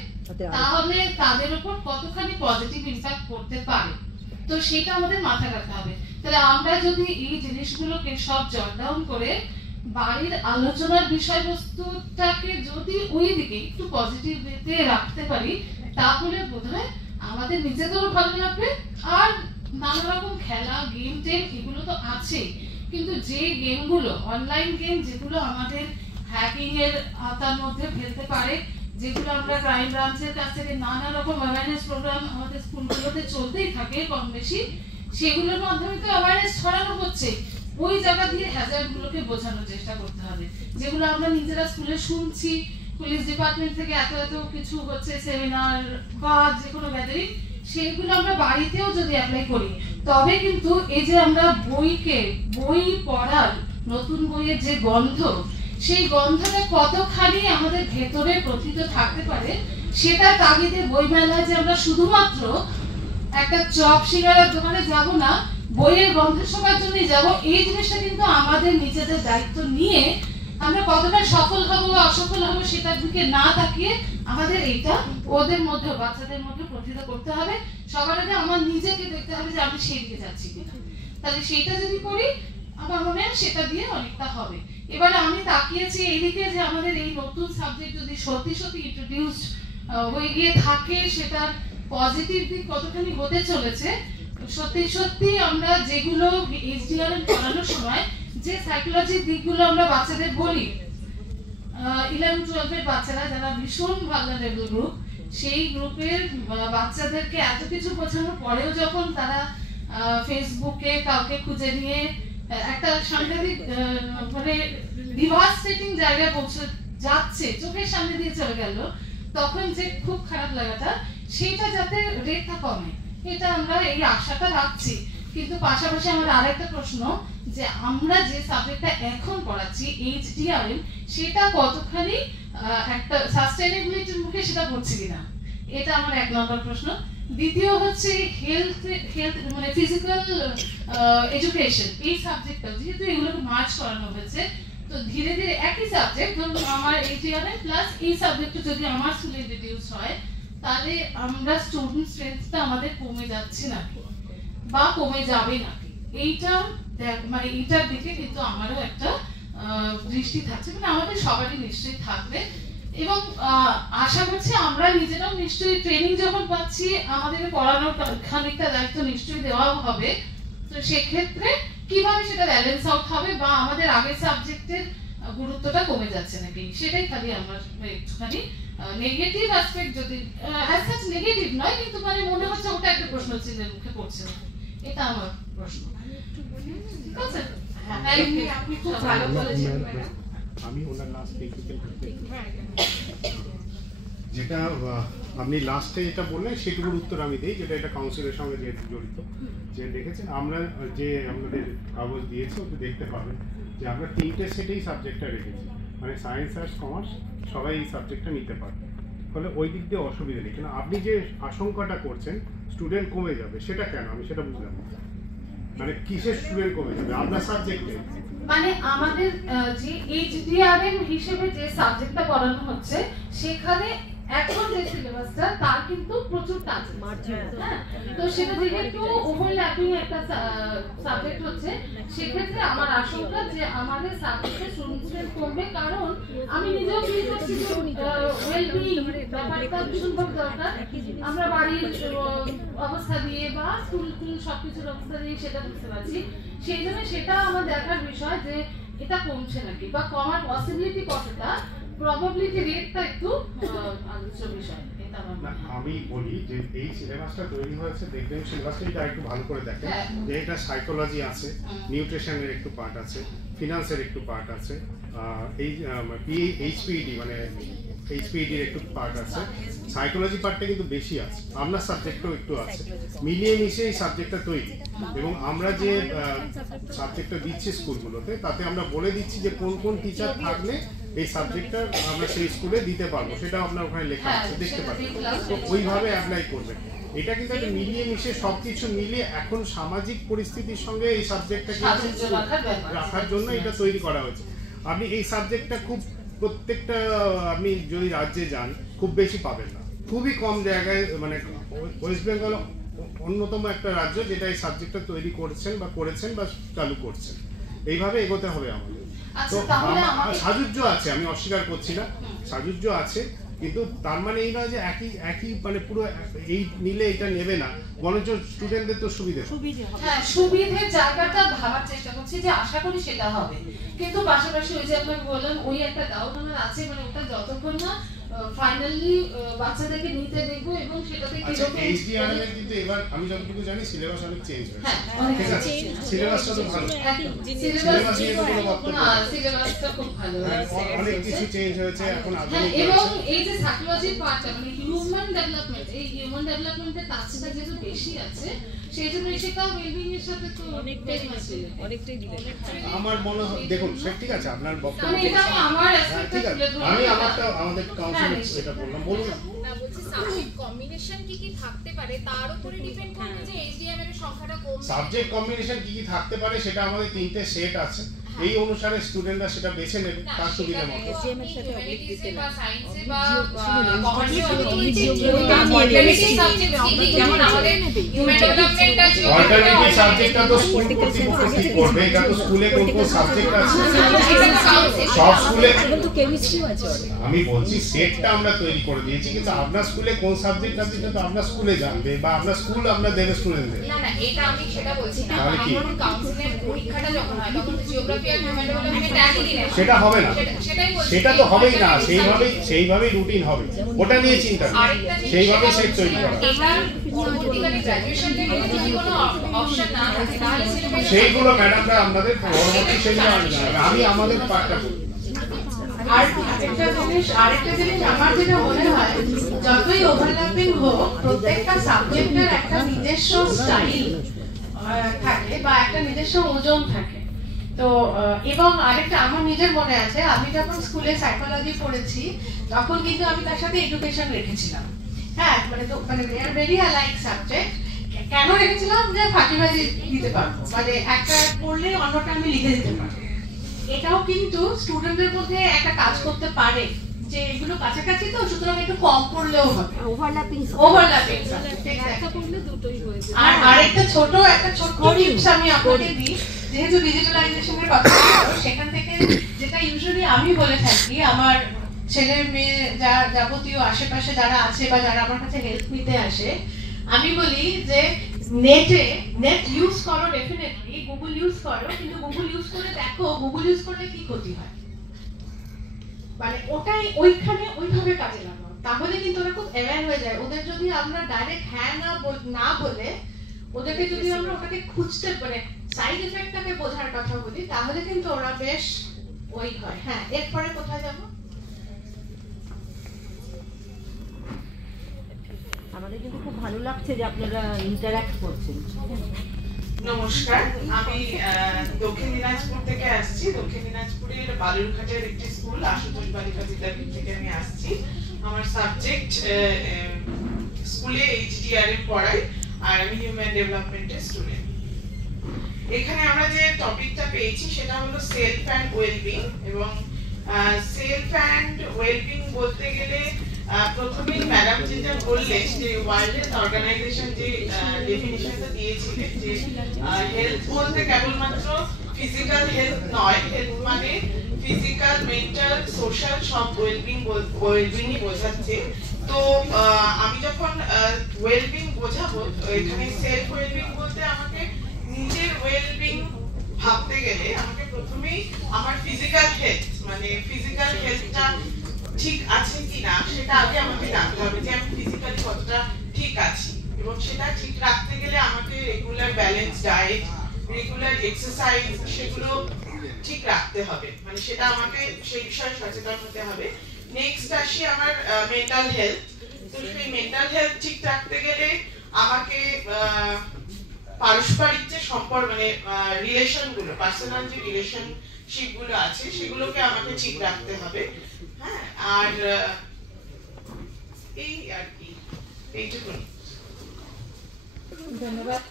তাহলে তাদের উপর কতখানি পজিটিভ ইম্প্যাক্ট করতে পারে, তো সেটা আমাদের মাথায় রাখতে হবে। তাহলে আমরা যদি এই জিনিসগুলোকে সব জট ডাউন করে বাড়ির আলোচনার বিষয়বস্তুটাকে যদি ওই দিকে একটু পজিটিভ দিতে রাখতে পারি, তাহলে বোধহয় আমাদের নিজেদেরও ভালো লাগবে। আর নানা রকম খেলা, গেম টেম এগুলো তো আছেই, কিন্তু যে গেমগুলো অনলাইন গেম, যেগুলো আমাদের হ্যাকিং এর আওতার মধ্যে ফেলতে পারে, যেগুলো আমরা ক্রাইম ব্রাঞ্চের কাছ থেকে নানা রকম অ্যাওয়ারনেস প্রোগ্রাম আমাদের স্কুলগুলোতে চলতেই থাকে কম বেশি, সেগুলোর মাধ্যমে তো অ্যাওয়ারনেস ছড়ানো হচ্ছে। ওই জায়গা দিয়ে হ্যাজার্ড গুলোকে বোঝানোর চেষ্টা করতে হবে, যেগুলো আমরা নিজেরা স্কুলে শুনছি, পুলিশ ডিপার্টমেন্ট থেকে এত এত কিছু হচ্ছে, সেমিনার বা যে কোনো গ্যাদারিং, সেগুলো আমরা বাড়িতেও যদি অ্যাপ্লাই করি, তবে কিন্তু এই যে আমরা বই পড়ার, নতুন বইয়ের যে গন্ধ, সেই গন্ধটা কতখানি আমাদের ভেতরে প্রথিত থাকতে পারে, সেটা তাগিদে বইমেলায় যে আমরা শুধুমাত্র একটা চপ সিঙ্গারার দোকানে যাব না, বইয়ের গন্ধ শোনার জন্যই যাব, এই জিনিসটা কিন্তু আমাদের নিজেদের দায়িত্ব নিয়ে আমরা কতটা সফল হব অসফল হব সেটার দিকে না তাকিয়ে আমাদের এইটা ওদের মধ্যে, বাচ্চাদের মধ্যে প্রতিষ্ঠা করতে হবে। সবার আগে আমার নিজেকে দেখতে হবে যে আমি সেই দিকে যাচ্ছি কিনা, তাহলে সেটা যদি করি আমার মনে হয় সেটা দিয়ে অনেকটা হবে। এবারে আমি তাকিয়েছি এইদিকে যে আমাদের এই নতুন সাবজেক্ট যদি সত্যি সত্যি ইন্ট্রোডিউস হয়ে গিয়ে থাকে, সেটার পজিটিভ দিক কতখানি হতে চলেছে। সত্যি সত্যি আমরা যেগুলো এইচডিআরএম পড়ানোর সময় যে সাইকোলজির দিকগুলো আমরা বাচ্চাদের বলি, 11-12 এর বাচ্চারা যারা ভীষণ ভালনারেবল গ্রুপ, সেই গ্রুপের বাচ্চাদেরকে এত কিছু বোঝানোর পরেও যখন তারা ফেসবুকে কাউকে খুঁজে নিয়ে একটা সাংঘাতিক মানে ডিভাস্টেটিং জায়গায় পৌঁছে যাচ্ছে, চোখের সামনে দিয়ে চলে গেল, তখন যে খুব খারাপ লাগাটা, সেটা যাতে রেটটা কমে, এটা আমরা এই আশাটা রাখছি। কিন্তু পাশাপাশি আমার আরেকটা প্রশ্ন, যে আমরা যে সাবজেক্টটা এখন পড়াচ্ছি এইচডিআরএম, সেটা কতখানি একটা সাস্টেইনেবিলিটির মুখে সেটা পড়ছি কিনা, এটা আমার 1 নম্বর প্রশ্ন। দ্বিতীয় হচ্ছে হেলথ মানে ফিজিক্যাল এডুকেশন, এই সাবজেক্টটা যেহেতু এগুলোকে মার্চ করানো হয়েছে, তো ধীরে ধীরে একই সাবজেক্ট ধরুন আমার এইচডিআরএম প্লাস এই সাবজেক্টটা যদি আমার স্কুলে ইন্ট্রোডিউস হয়, তাহলে আমরা স্টুডেন্ট স্ট্রেংথটা আমাদের কমে যাচ্ছে নাকি বা কমে যাবে নাকি, এইটা মানে এইটার দিকে কিন্তু আমারও একটা দৃষ্টি থাকছে, মানে আমাদের সবারই নিশ্চয়ই থাকবে। এবং আশা করছি আমরা নিজেরাও নিশ্চয়ই ট্রেনিং যখন পাচ্ছি আমাদের পড়ানোর খানিকটা দায়িত্ব নিশ্চয়ই দেওয়া হবে, তো সেক্ষেত্রে কিভাবে সেটা ব্যালেন্স আউট হবে বা আমাদের আগের সাবজেক্টের গুরুত্বটা কমে যাচ্ছে নাকি, সেটাই খালি আমার একটুখানি নেগেটিভ অ্যাসপেক্ট, যদি অ্যাজ সাচ নেগেটিভ নয় কিন্তু মানে মনে হচ্ছে ওটা একটা প্রশ্ন চিহ্নের মুখে পড়ছে, এটা আমার প্রশ্ন। ঠিক আছে, আপনি খুব ভালো বলেছেন। আমি ওনার লাস্ট যেটা আপনি লাস্টে যেটা বললেন সেটুকুর উত্তর আমি দিই, যেটা এটা কাউন্সিলের সঙ্গে যেহেতু জড়িত। যে দেখেছেন আমরা যে আমাদের কাগজ দিয়েছে ওতে দেখতে পাবেন যে আমরা 3টে সেটেই সাবজেক্টটা রেখেছি, মানে সায়েন্স আর্টস কমার্স সবাই এই সাবজেক্টটা নিতে পারবে, ফলে ওই দিক দিয়ে অসুবিধা নেই। কিন্তু আপনি যে আশঙ্কাটা করছেন স্টুডেন্ট কমে যাবে, সেটা কেন আমি সেটা বুঝলাম না। মানে কিসের স্টুডেন্ট কমে যাবে আপনার সাবজেক্টে? মানে আমাদের যে এইচডিআরএম হিসেবে যে সাবজেক্টটা পড়ানো হচ্ছে সেখানে এখন যে সিলেবাসটা তার কিন্তু প্রচুর কাজ আছে, তো সেটা যেহেতু ওভারল্যাপিং একটা সাবজেক্ট হচ্ছে, সেক্ষেত্রে আমার আশঙ্কা যে আমাদের সাবজেক্টে স্টুডেন্ট কমবে, কারণ আমি নিজেও ফিল করছি যে ওয়েলবিং ব্যাপারটা ভীষণভাবে দরকার। আমরা বাড়ির অবস্থা দিয়ে বা স্কুল সবকিছুর অবস্থা দিয়ে সেটা বুঝতে পারছি, সেই জন্য সেটা আমার দেখার বিষয় যে এটা কমছে নাকি বা কমার পসিবিলিটি কতটা, প্রবাবিলিটি রেটটা একটু আলোচ্য বিষয়। আমি বলি যে এই সিলেবাসটা তৈরি হয়েছে, দেখবেন সিলেবাসটা একটু ভালো করে দেখেন যে এটা সাইকোলজি আছে, নিউট্রিশনের একটু পার্ট আছে, ফিনান্সের একটু পার্ট আছে, এই এইচপিইডি মানে এইচপিইডির একটু পার্ট আছে, সাইকোলজি পার্টটা কিন্তু বেশি আছে, আপনার সাবজেক্টও একটু আছে, মিলিয়ে মিশিয়ে এই সাবজেক্টটা তৈরি। এবং আমরা যে সাবজেক্টটা দিচ্ছি স্কুলগুলোতে তাতে আমরা বলে দিচ্ছি যে কোন কোন টিচার থাকলে এই সাবজেক্টটা আমরা সেই স্কুলে দিতে পারবো, সেটা আপনার ওখানে লেখা আছে, দেখতে পারবেন, তো ওইভাবে অ্যাপ্লাই করবেন। এটা কিন্তু একটা মিলিয়ে মিশিয়ে সবকিছু মিলিয়ে এখন সামাজিক পরিস্থিতির সঙ্গে এই সাবজেক্টটাকে রাখার জন্য এটা তৈরি করা হয়েছে। আপনি এই সাবজেক্টটা খুব প্রত্যেকটা আপনি যদি রাজ্যে যান খুব বেশি পাবেন না, খুবই কম জায়গায়, মানে ওয়েস্ট বেঙ্গল অন্যতম একটা রাজ্য যেটা এই সাবজেক্টটা তৈরি করছেন বা করেছেন বা চালু করছেন। এইভাবে এগোতে হবে আমাদের। তো সাজুজ্য আছে, আমি অস্বীকার করছি না, সাজুজ্য আছে, কিন্তু তার মানে এই নয় যে একই মানে পুরো এই নিলে এটা নেবে না, বরঞ্চ স্টুডেন্টদের তো সুবিধা। হ্যাঁ, সুবিধের জায়গাটা ভাবার চেষ্টা করছি যে আশা করি সেটা হবে, কিন্তু পাশাপাশি ওই যে আপনাকে বললাম ওই একটা ডাউট আমার আছে, মানে ওটা যতক্ষণ না ফাইনালি বাচ্চাদেরকে নিতে দেখবো এবং সেটাতে কি রকম এইচডিআরএম এর কিন্তু এবার আমি যতটুকু জানি সিলেবাস অনেক চেঞ্জ হয়েছে। ঠিক আছে, সিলেবাসটা তো ভালো, সিলেবাস নিয়ে তো কোনো বক্তব্য না, সিলেবাসটা খুব ভালো হয়েছে, অনেক কিছু চেঞ্জ হয়েছে এখন আধুনিক। এবং এই যে সাইকোলজি পার্টটা মানে হিউম্যান ডেভেলপমেন্ট, এই হিউম্যান ডেভেলপমেন্টের টাচটা যেহেতু বেশি আছে, সেই জন্য সেটা ওয়েলবিং এর সাথে তো অনেকটাই আমার মনে হয়। দেখুন ঠিক আছে, আপনার বক্তব্য মানে এটা আমার অ্যাসপেক্টটা তুলে ধরলাম, আমি আমাদের কাউন্সিলে এটা বললাম। বলুন না, বলছি সাবজেক্ট কম্বিনেশন কি থাকতে পারে তার উপরে ডিপেন্ড করবে যে এইচডিএম এর সংখ্যাটা কমবে। সাবজেক্ট কম্বিনেশন কি থাকতে পারে সেটা আমাদের 3টে সেট আছে, এই অনুসারে স্টুডেন্টরা সেটা বেছে নেবে তার সুবিধা মতো। এইচডিএম এর সাথে হিউম্যানিটিজে বা সায়েন্সে বা কমার্সে যেমন আমাদের হিউম্যান ডেভেলপমেন্টটা অল্টারনেটিভ সাবজেক্টটা তো স্কুল কর্তৃপক্ষ ঠিক করবে, এটা তো স্কুলে কোন কোন সাবজেক্ট আছে সব স্কুলে, কিন্তু কেমিস্ট্রিও আছে। আমি বলছি সেটটা আমরা তৈরি করে দিয়েছি, কিন্তু আপনার স্কুলে কোন সাবজেক্ট আছে সেটা তো আপনার স্কুলে জানবে বা আপনার স্কুল আমরা দেবে স্টুডেন্টদের। না না, এটা আমি সেটা বলছি না, আমার কাউন্সিলের পরীক্ষাটা যখন হয় তখন জিওগ্রাফি আর হিউম্যান ডেভেলপমেন্ট একই দিনে সেটা হবে না, সেটাই বলছি, সেটা তো হবেই না, সেইভাবেই রুটিন হবে, ওটা নিয়ে চিন্তা নেই, সেইভাবেই সেট তৈরি করা। এটার পরবর্তীকালে গ্র্যাজুয়েশন লেভেলে যদি কোনো অপশন না থাকে তাহলে সিলেবাস সেইগুলো ম্যাডামরা আপনাদের পরবর্তী সেগুলো আমি আমাদের পার্টটা বলি। আর আরেকটা জিনিস আমার যেটা মনে হয়, যতই ওভারল্যাপিং হোক প্রত্যেকটা সাবজেক্টের একটা নিজস্ব স্টাইল থাকে বা একটা নিজস্ব ওজন থাকে। তো এবং আরেকটা আমার নিজের মনে আছে, আমি যখন স্কুলে সাইকোলজি পড়েছি তখন কিন্তু আমি তার সাথে এডুকেশন রেখেছিলাম, হ্যাঁ মানে they are very alike subject। কেন রেখেছিলাম যে ফাঁকিবাজি দিতে পারবো, মানে একটা পড়লে অন্যটা আমি লিখে দিতে পারবো। এটাও কিন্তু স্টুডেন্টদের মধ্যে একটা কাজ করতে পারে যে এগুলো কাছাকাছি তো, সুতরাং একটু কম পড়লেও হবে, ওভারল্যাপিং একটা পড়লে দুটোই হয়ে যায়। আর আরেকটা ছোট টিপস আমি আপনাকে দিই, যেহেতু ডিজিটালাইজেশনের কথা হলো, সেখান থেকে যেটা ইউজুয়ালি আমি বলে থাকি আমার ছেলে মেয়ে যাবতীয় আশেপাশে যারা আছে বা যারা আমার কাছে হেল্প নিতে আসে, আমি বলি যে নেট ইউজ করো, ডেফিনেটলি গুগল ইউজ করো, কিন্তু গুগল ইউজ করে দেখো গুগল ইউজ করলে কি ক্ষতি হয়, মানে ওটাই ওইভাবে কাজে লাগাও, তাহলে কিন্তু ওরা খুব অ্যাওয়্যার হয়ে যায়। ওদের যদি আমরা ডাইরেক্ট হ্যাঁ না বলে ওদেরকে যদি আমরা ওটাকে খুঁজতে মানে সাইড এফেক্টটাকে বোঝার কথা বলি, তাহলে কিন্তু ওরা বেশ ওই হয়। হ্যাঁ, এরপরে কোথায় যাব? আমাদের কিন্তু খুব ভালো লাগছে যে আপনারা ইন্টারঅ্যাক্ট করছেন। নমস্কার, আমি দক্ষিণ দিনাজপুর থেকে আসছি। দক্ষিণ দিনাজপুরের বালুরঘাটের একটি স্কুল আশুতোষ বালিকা বিদ্যাপীঠ থেকে আমি আসছি। আমার সাবজেক্ট স্কুলে HDRM পড়াই আর আমি হিউম্যান ডেভেলপমেন্টের স্টুডেন্ট। এখানে আমরা যে টপিকটা পেয়েছি সেটা হলো সেলফ অ্যান্ড ওয়েলবিং, এবং সেলফ অ্যান্ড ওয়েলবিং বলতে গেলে প্রথমেই ম্যাডাম যেটা বললেন যে ওয়ার্ল্ড হেলথ অর্গানাইজেশন যে ডেফিনিশনটা দিয়েছিলেন যে হেলথ বলতে কেবলমাত্র ফিজিক্যাল হেলথ নয়, হেলথ মানে ফিজিক্যাল, মেন্টাল, সোশ্যাল সব ওয়েলবিংই বোঝাচ্ছে। তো আমি যখন ওয়েলবিং বোঝাবো, এখানে সেলফ ওয়েলবিং বলতে আমাকে নিজের ওয়েলবিং ভাবতে গেলে আমাকে প্রথমেই আমার ফিজিক্যাল হেলথ মানে ফিজিক্যাল হেলথটা ঠিক আছে কিনা সেটা আগে আমাকে জানতে হবে যে আমি ফিজিক্যালি কতটা ঠিক আছি, এবং সেটা ঠিক রাখতে গেলে আমাকে regular balance diet, regular exercise সেগুলো ঠিক রাখতে হবে, মানে সেটা আমাকে সেই বিষয়ে সচেতন হতে হবে। নেক্সট আসি আমার মেন্টাল হেলথ। তো সেই মেন্টাল হেলথ ঠিক রাখতে গেলে আমাকে পারস্পরিক যে সম্পর্ক মানে রিলেশনগুলো, পার্সোনাল যে রিলেশনশিপ গুলো আছে সেগুলোকে আমাকে ঠিক রাখতে হবে। হ্যাঁ, আর এই আর কি এইটুকুনি। ধন্যবাদ।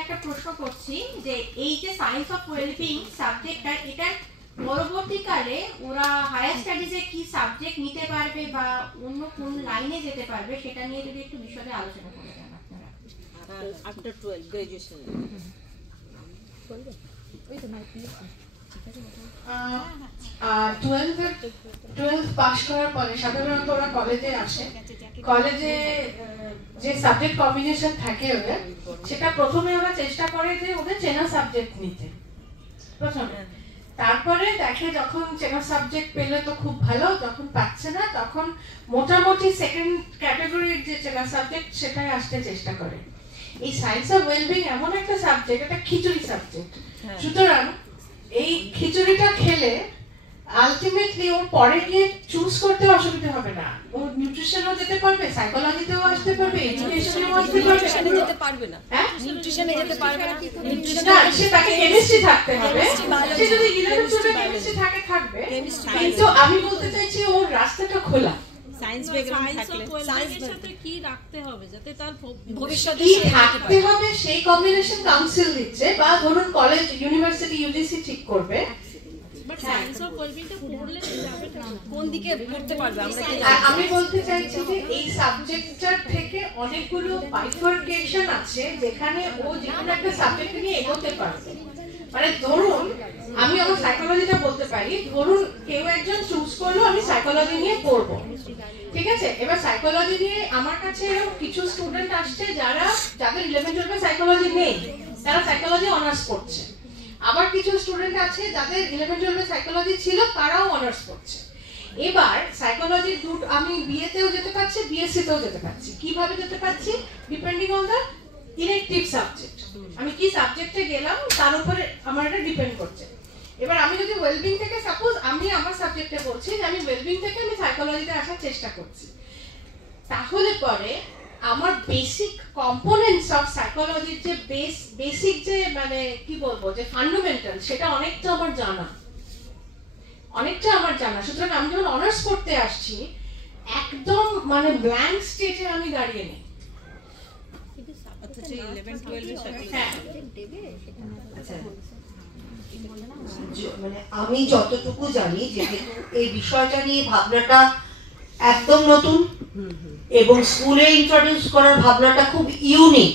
একটা প্রশ্ন করছি যে এই যে সায়েন্স অফ ওয়েলবিং সাবজেক্টটা, এটা পরবর্তীকালে ওরা হায়ার স্টাডিজে কি সাবজেক্ট নিতে পারবে বা অন্য কোন লাইনে যেতে পারবে সেটা নিয়ে যদি একটু বিশদে আলোচনা করে দেন আপনারা। আফটার 12 গ্র্যাজুয়েশন 12 পাস করার পরে সাধারণত ওরা কলেজে আসে। কলেজে যে সাবজেক্ট কম্বিনেশন থাকে ওদের, সেটা প্রথমে ওরা চেষ্টা করে যে ওদের চেনা সাবজেক্ট নিতে প্রথমে, তারপরে দেখে যখন চেনা সাবজেক্ট পেলে তো খুব ভালো, যখন পাচ্ছে না তখন মোটামুটি সেকেন্ড ক্যাটাগরির যে চেনা সাবজেক্ট সেটাই আসতে চেষ্টা করে। এই সায়েন্স অফ ওয়েলবিং এমন একটা সাবজেক্ট, এটা খিচুড়ি সাবজেক্ট, সুতরাং এই খিচুড়িটা খেলে আলটিমেটলি ও পরে গিয়ে চুজ করতে অসুবিধা হবে না, ও নিউট্রিশনও যেতে পারবে, সাইকোলজিতেও আসতে পারবে, এডুকেশনেও আসতে পারবে, যেতে পারবে না, হ্যাঁ নিউট্রিশনে যেতে পারবে না, নিউট্রিশন না সে তাকে কেমিস্ট্রি থাকতে হবে, সে যদি 11 চলে কেমিস্ট্রি থাকবে, কিন্তু আমি বলতে চাইছি ওর রাস্তাটা খোলা। সায়েন্স ব্যাকগ্রাউন্ড থাকলে সায়েন্সের সাথে কি রাখতে হবে যাতে তার ভবিষ্যতে কি থাকতে হবে সেই কম্বিনেশন কাউন্সিল দিচ্ছে, বা ধরুন কলেজ ইউনিভার্সিটি ইউজিসি ঠিক করবে। বাট সায়েন্স অফ ওয়েলবিংটা পড়লে যাবে না, কোন দিকে পড়তে পারবে আমরা কি আমি বলতে চাইছি যে এই সাবজেক্টটার থেকে অনেকগুলো বাইফারকেশন আছে যেখানে ও যেকোনো একটা সাবজেক্ট নিয়ে এগোতে পারবে। মানে ধরুন আমি আমার সাইকোলজিটা বলতে পারি, ধরুন কেউ একজন চুজ করলো আমি সাইকোলজি নিয়ে পড়বো, ঠিক আছে, এবার সাইকোলজি নিয়ে আমার কাছে এরকম কিছু স্টুডেন্ট আসছে যাদের 11-12 সাইকোলজি নেই, তারা সাইকোলজি অনার্স করছে, আবার কিছু স্টুডেন্ট আছে যাদের 11-12 সাইকোলজি ছিল তারাও অনার্স করছে। এবার সাইকোলজির আমি বিএতেও যেতে পারছি, বিএসসি তেও যেতে পারছি। কিভাবে যেতে পারছি? Depending on the elective subject, আমি কি সাবজেক্টে গেলাম তার উপরে আমার এটা ডিপেন্ড করছে। এবার আমি যদি ওয়েলবিং থেকে, সাপোজ আমি আমার সাবজেক্টে বলছি যে আমি ওয়েলবিং থেকে আমি সাইকোলজিতে আসার চেষ্টা করছি, তাহলে পরে আমার বেসিক কম্পোনেন্টস অফ সাইকোলজির যে বেসিক যে মানে কি বলবো যে ফান্ডামেন্টাল, সেটা অনেকটা আমার জানা। সুতরাং আমি যখন অনার্স করতে আসছি একদম মানে ব্ল্যাঙ্ক স্টেটে আমি দাঁড়িয়ে নেই। মানে আমি যতটুকু জানি যেহেতু এই বিষয়টা নিয়ে ভাবনাটা একদম নতুন এবং স্কুলে ইন্ট্রোডিউস করার ভাবনাটা খুব ইউনিক,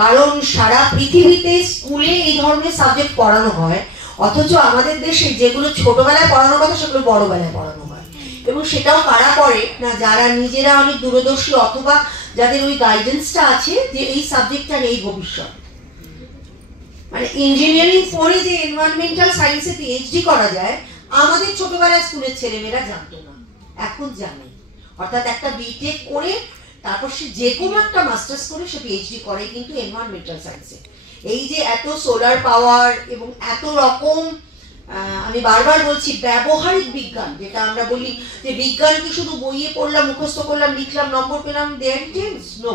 কারণ সারা পৃথিবীতে স্কুলে এই ধরনের সাবজেক্ট পড়ানো হয়, অথচ আমাদের দেশে যেগুলো ছোটবেলায় পড়ানোর কথা সেগুলো বড়বেলায় পড়ানো হয়, এবং সেটাও কারা পড়ে না, যারা নিজেরা অনেক দূরদর্শী অথবা যাদের ওই গাইডেন্সটা আছে যে এই সাবজেক্টটার এই ভবিষ্যৎ। মানে ইঞ্জিনিয়ারিং পড়ে যে এনভায়রনমেন্টাল সায়েন্সে পিএইচডি করা যায় আমাদের ছোটবেলায় স্কুলের ছেলেমেয়েরা জানতো না, এখন জানে। অর্থাৎ একটা বিটেক করে তারপর সে যে কোনো একটা মাস্টার্স করে সে পিএইচডি করে কিন্তু এনভায়রনমেন্টাল সায়েন্সে। এই যে এত সোলার পাওয়ার এবং এত রকম, আমি বারবার বলছি ব্যবহারিক বিজ্ঞান, যেটা আমরা বলি যে বিজ্ঞান কি শুধু বইয়ে পড়লাম, মুখস্থ করলাম, লিখলাম, নম্বর পেলাম, নো,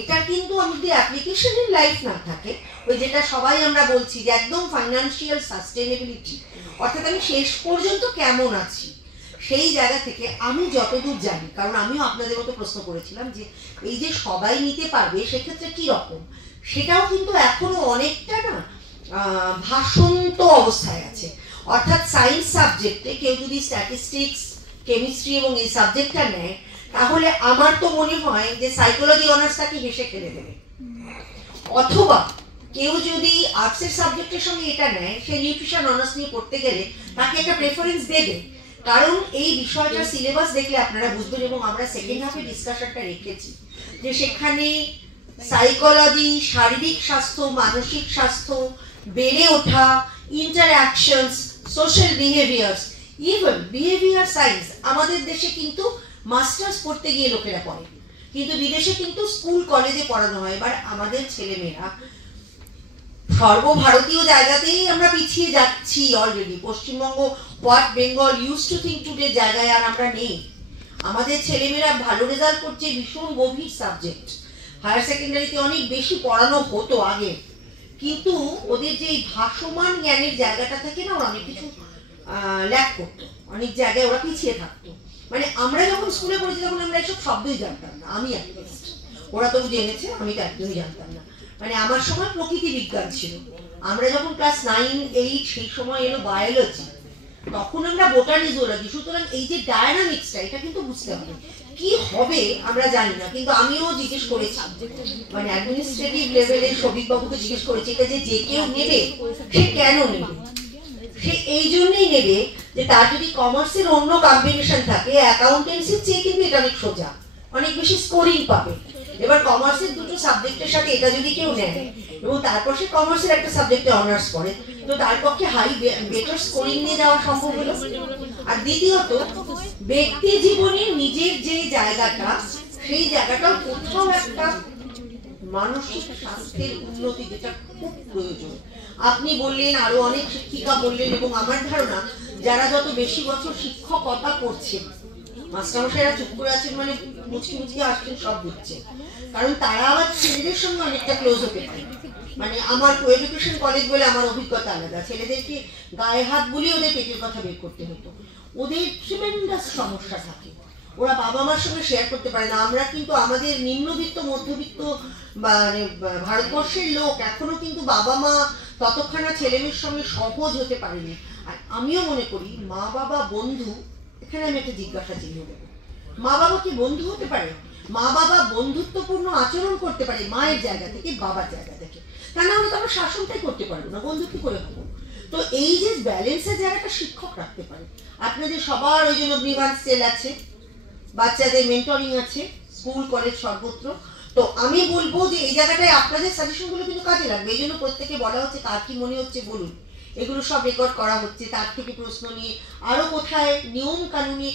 এটা কিন্তু আমাদের অ্যাপ্লিকেশন ইন লাইফ না থাকে, ওই যেটা সবাই আমরা বলছি যে একদম ফাইন্যান্সিয়াল সাস্টেনেবিলিটি, অর্থাৎ আমি শেষ পর্যন্ত কেমন আছি সেই জায়গা থেকে আমি যতদূর জানি, কারণ আমিও আপনাদের মতো প্রশ্ন করেছিলাম যে এই যে সবাই নিতে পারবে সেক্ষেত্রে কি রকম, সেটাও কিন্তু এখনো অনেকটা না ভাসন্ত অবস্থায় আছে। অর্থাৎ সায়েন্স সাবজেক্টে কেউ যদি স্ট্যাটিস্টিক্স, কেমিস্ট্রি এবং এই সাবজেক্টটা নেয় তাহলে আমার তো মনে হয় যে সাইকোলজি অনার্সটাকে হেসে খেলে দেবে, অথবা কেউ যদি আর্টসের সাবজেক্টের সঙ্গে এটা নেয় সে নিউট্রিশন অনার্স নিয়ে পড়তে গেলে তাকে একটা প্রেফারেন্স দেবে, কারণ এই বিষয়টার সিলেবাস দেখলে আপনারা বুঝবেন, এবং আমরা সেকেন্ড হাফে ডিসকাশনটা রেখেছি যে সেখানে সাইকোলজি, শারীরিক স্বাস্থ্য, মানসিক স্বাস্থ্য, বেড়ে ওঠা, interactions, social behaviours, even behaviour science আমাদের দেশে কিন্তু মাস্টার্স পড়তে গিয়ে লোকেরা পড়ে, কিন্তু বিদেশে কিন্তু স্কুল কলেজে পড়ানো হয়। এবার আমাদের ছেলেমেয়েরা সর্বভারতীয় জায়গাতেই আমরা পিছিয়ে যাচ্ছি already. Paschimbanga what Bengal use to think today জায়গায় আর আমরা নেই। আমাদের ছেলেমেয়েরা ভালো রেজাল্ট করছে, ভীষণ গভীর সাবজেক্ট, হায়ার সেকেন্ডারিতে অনেক বেশি পড়ানো হতো আগে, কিন্তু ওদের যে ভাসমান জ্ঞানের জায়গাটা থেকে না ওরা অনেক কিছু ল্যাক করতো, অনেক জায়গায় ওরা পিছিয়ে থাকতো। মানে আমরা যখন স্কুলে পড়েছি তখন আমরা এসব শব্দই জানতাম না, আমি অ্যাটলিস্ট, ওরা তো জেনেছে, আমি তো একদমই জানতাম না। মানে আমার সময় প্রকৃতি বিজ্ঞান ছিল, আমরা যখন ক্লাস 9, 8 সেই সময় এলো বায়োলজি, তখন আমরা বোটানি, জুলজি। সুতরাং এই যে ডায়নামিক্সটা এটা কিন্তু বুঝতে হবে, কি হবে আমরা জানি না, কিন্তু আমিও জিজ্ঞেস করেছি, মানে অ্যাডমিনিস্ট্রেটিভ লেভেলের সবিক বাবুকে জিজ্ঞেস করেছি এটা যে কেউ নেবে সে কেন নেবে, সে এই জন্যই নেবে যে তার যদি কমার্সের অন্য কম্বিনেশন থাকে, অ্যাকাউন্টেন্সির চেয়ে কিন্তু এটা অনেক সোজা, অনেক বেশি স্কোরিং পাবে। এবার কমার্সের দুটো সাবজেক্টের সাথে এটা যদি কেউ নেয় এবং তারপর সে কমার্সের একটা সাবজেক্টে অনার্স করে, তো তার পক্ষে হাই বেটার স্কোরিং নিয়ে যাওয়া সম্ভব হলো। আর দ্বিতীয়ত ব্যক্তি জীবনে নিজের যে জায়গাটা, সেই জায়গাটাও কোথাও একটা মানসিক স্বাস্থ্যের উন্নতি যেটা খুব প্রয়োজন। আপনি বললেন, আরো অনেক শিক্ষিকা বললেন, এবং আমার ধারণা যারা যত বেশি বছর শিক্ষকতা করছেন, মাস্টারমশাইরা চুপ করে আছেন মানে মুচকি মুচকি আসছেন, সব বুঝছে, কারণ তারা আবার ছেলেদের সঙ্গে অনেকটা ক্লোজ হতে পারে। মানে আমার কোএডুকেশন কলেজ বলে আমার অভিজ্ঞতা আলাদা, ছেলেদেরকে গায়ে হাত বুলিয়ে ওদের পেটের কথা বের করতে হতো, ওদের ট্রিমেন্ডাস সমস্যা থাকে, ওরা বাবা মার সঙ্গে শেয়ার করতে পারে না। আমরা কিন্তু আমাদের নিম্নবিত্ত মধ্যবিত্ত মানে ভারতবর্ষের লোক এখনো কিন্তু বাবা মা ততক্ষণা ছেলেমেয়ের সঙ্গে সহজ হতে পারেনি। আর আমিও মনে করি মা বাবা বন্ধু, এখানে আমি একটা জিজ্ঞাসা চিহ্ন দেবো, মা বাবা কি বন্ধু হতে পারে? মা বাবা বন্ধুত্বপূর্ণ আচরণ করতে পারে মায়ের জায়গা থেকে, বাবার জায়গা থেকে, তা না হলে তো আমরা শাসনটাই করতে পারবো না, বন্ধু কি করে হবো? তো এই যে ব্যালেন্সের জায়গাটা শিক্ষক রাখতে পারে। আপনাদের সবার ওই জন্য গ্রিভান্স সেল আছে, বাচ্চাদের মেন্টরিং আছে, স্কুল কলেজ সর্বত্র। তো আমি বলবো যে এই জায়গাটায় আপনাদের সাজেশনগুলো কিন্তু কাজে লাগবে। এই জন্য প্রত্যেকে বলা হচ্ছে কার কি মনে হচ্ছে বলুন, এগুলো সব রেকর্ড করা হচ্ছে, তার থেকে প্রশ্ন নিয়ে আরো কোথায় নিয়ম কানুনে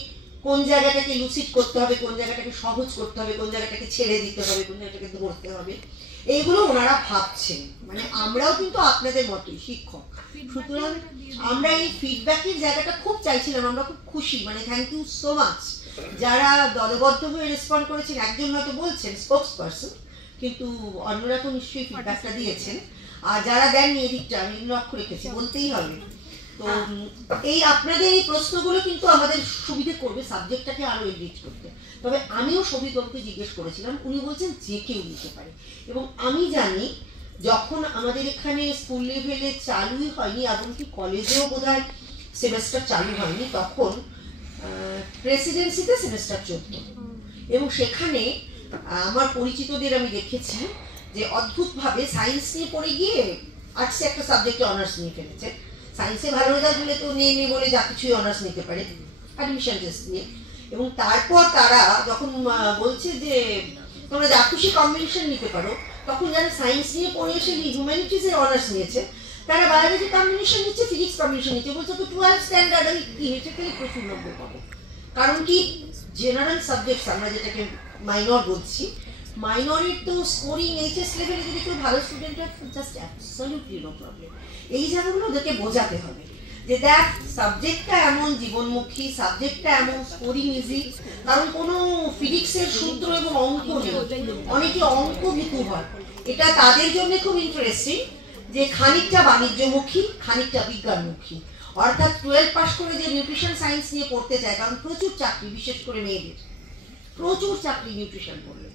কোন জায়গাটাকে লুসিড করতে হবে, কোন জায়গাটাকে সহজ করতে হবে, কোন জায়গাটাকে ছেড়ে দিতে হবে, কোন জায়গাটাকে ধরতে হবে, এইগুলো ওনারা ভাবছেন। মানে আমরাও কিন্তু আপনাদের মতোই শিক্ষক, সুতরাং আমরা এই ফিডব্যাকের জায়গাটা খুব চাইছিলাম, আমরা খুব খুশি। মানে থ্যাংক ইউ সো মাচ যারা দলবদ্ধ হয়ে রেসপন্ড করেছেন। একজন হয়তো বলছেন স্পোক্স পারসন, কিন্তু অন্যরা তো নিশ্চয়ই ফিডব্যাকটা দিয়েছেন, আর যারা দেননি এদিকটা আমি লক্ষ্য রেখেছি, বলতেই হবে তো এই আপনাদের এই প্রশ্নগুলো কিন্তু আমাদের সুবিধে করবে সাবজেক্টটাকে আরো এনরিচ করতে। তবে আমিও সৌভিকবাবুকে জিজ্ঞেস করেছিলাম, উনি বলছেন যে কেউ নিতে পারে। এবং আমি জানি যখন আমাদের এখানে স্কুল লেভেলে চালুই হয়নি, এমনকি কলেজেও বোধহয় সেমেস্টার চালু হয়নি, তখন প্রেসিডেন্সিতে সেমেস্টার চলত। এবং সেখানে আমার পরিচিতদের আমি দেখেছি যে অদ্ভুতভাবে সায়েন্স নিয়ে পড়ে গিয়ে আর্টসে একটা সাবজেক্টে অনার্স নিয়ে ফেলেছে। সায়েন্সে ভালো রেজাল্ট হলে তো নেই বলে যা কিছুই অনার্স নিতে পারে অ্যাডমিশন টেস্ট দিয়ে। এবং তারপর তারা যখন বলছে যে তোমরা যা খুশি কম্বিনেশন নিতে পারো, তখন যারা সায়েন্স নিয়ে পড়ে এসে হিউম্যানিটিসের অনার্স নিয়েছে তারা বায়োলজি কম্বিনেশন নিচ্ছে, ফিজিক্স কম্বিনেশন নিচ্ছে, বলছে তো 12 স্ট্যান্ডার্ড আমি কি হেঁটে খেলে প্রচুর নম্বর পাবো। কারণ কি জেনারেল সাবজেক্টস আমরা যেটাকে মাইনর বলছি, মাইনরের তো স্কোরিং এইচএস লেভেলে যদি কেউ ভালো স্টুডেন্ট হয় জাস্ট অ্যাবসলিউটলি নো প্রবলেম। এই জায়গাগুলো ওদেরকে বোঝাতে হবে যে দেখ সাবজেক্টটা এমন জীবনমুখী, সাবজেক্টটা এমন স্কোরিং ইজি। কারণ কোনো ফিজিক্সের সূত্র এবং অঙ্ক নেই, অনেকে অঙ্ক ভীতু হয়। এটা তাদের জন্য খুব ইন্টারেস্টিং যে খানিকটা বাণিজ্যমুখী খানিকটা বিজ্ঞানমুখী। অর্থাৎ 12 পাস করে যে নিউট্রিশন সায়েন্স নিয়ে পড়তে চায়, কারণ প্রচুর চাকরি, বিশেষ করে মেয়েদের প্রচুর চাকরি নিউট্রিশন পড়লে,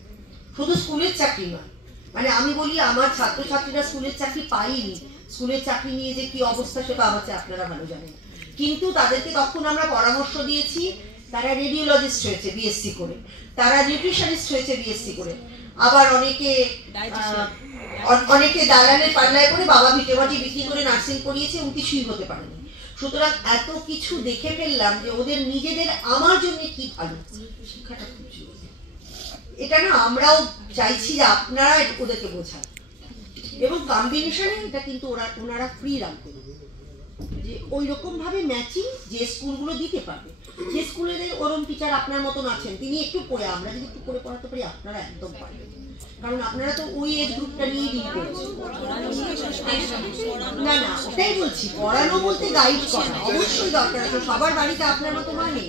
শুধু স্কুলের চাকরি নয়। মানে আমি বলি আমার ছাত্রছাত্রীরা স্কুলের চাকরি পাইনি, স্কুলের চাকরি নিয়ে যে কি অবস্থা সেটা আমার চেয়ে আপনারা ভালো জানেন। কিন্তু তাদেরকে তখন আমরা পরামর্শ দিয়েছি, তারা রেডিওলজিস্ট হয়েছে বিএসসি করে, তারা নিউট্রিশনিস্ট হয়েছে বিএসসি করে, আবার অনেকে দালালের পাল্লায় করে বাবা ভিটেবাটি বিক্রি করে নার্সিং করিয়েছে এবং কিছুই হতে পারেনি। সুতরাং এত কিছু দেখে ফেললাম যে ওদের নিজেদের আমার জন্য কি ভালো, শিক্ষাটা খুব জরুরি। এটা না আমরাও চাইছি যে আপনারা ওদেরকে বোঝান। এবং কম্বিনেশনে এটা কিন্তু ওনারা ফ্রি রাখবেন, যে ওই রকম ভাবে ম্যাচিং যে স্কুলগুলো দিতে পারবে। যে স্কুলের ওরম টিচার আপনার মতন আছেন, তিনি একটু পড়ে, আমরা যদি একটু করে পড়াতে পারি আপনারা একদম পারবেন। কারণ আপনারা তো ওই এজ গ্রুপটা নিয়ে ডিল করছেন। না না ওটাই বলছি, পড়ানো বলতে গাইড করা অবশ্যই দরকার আছে। সবার বাড়িতে আপনার মতো মানে,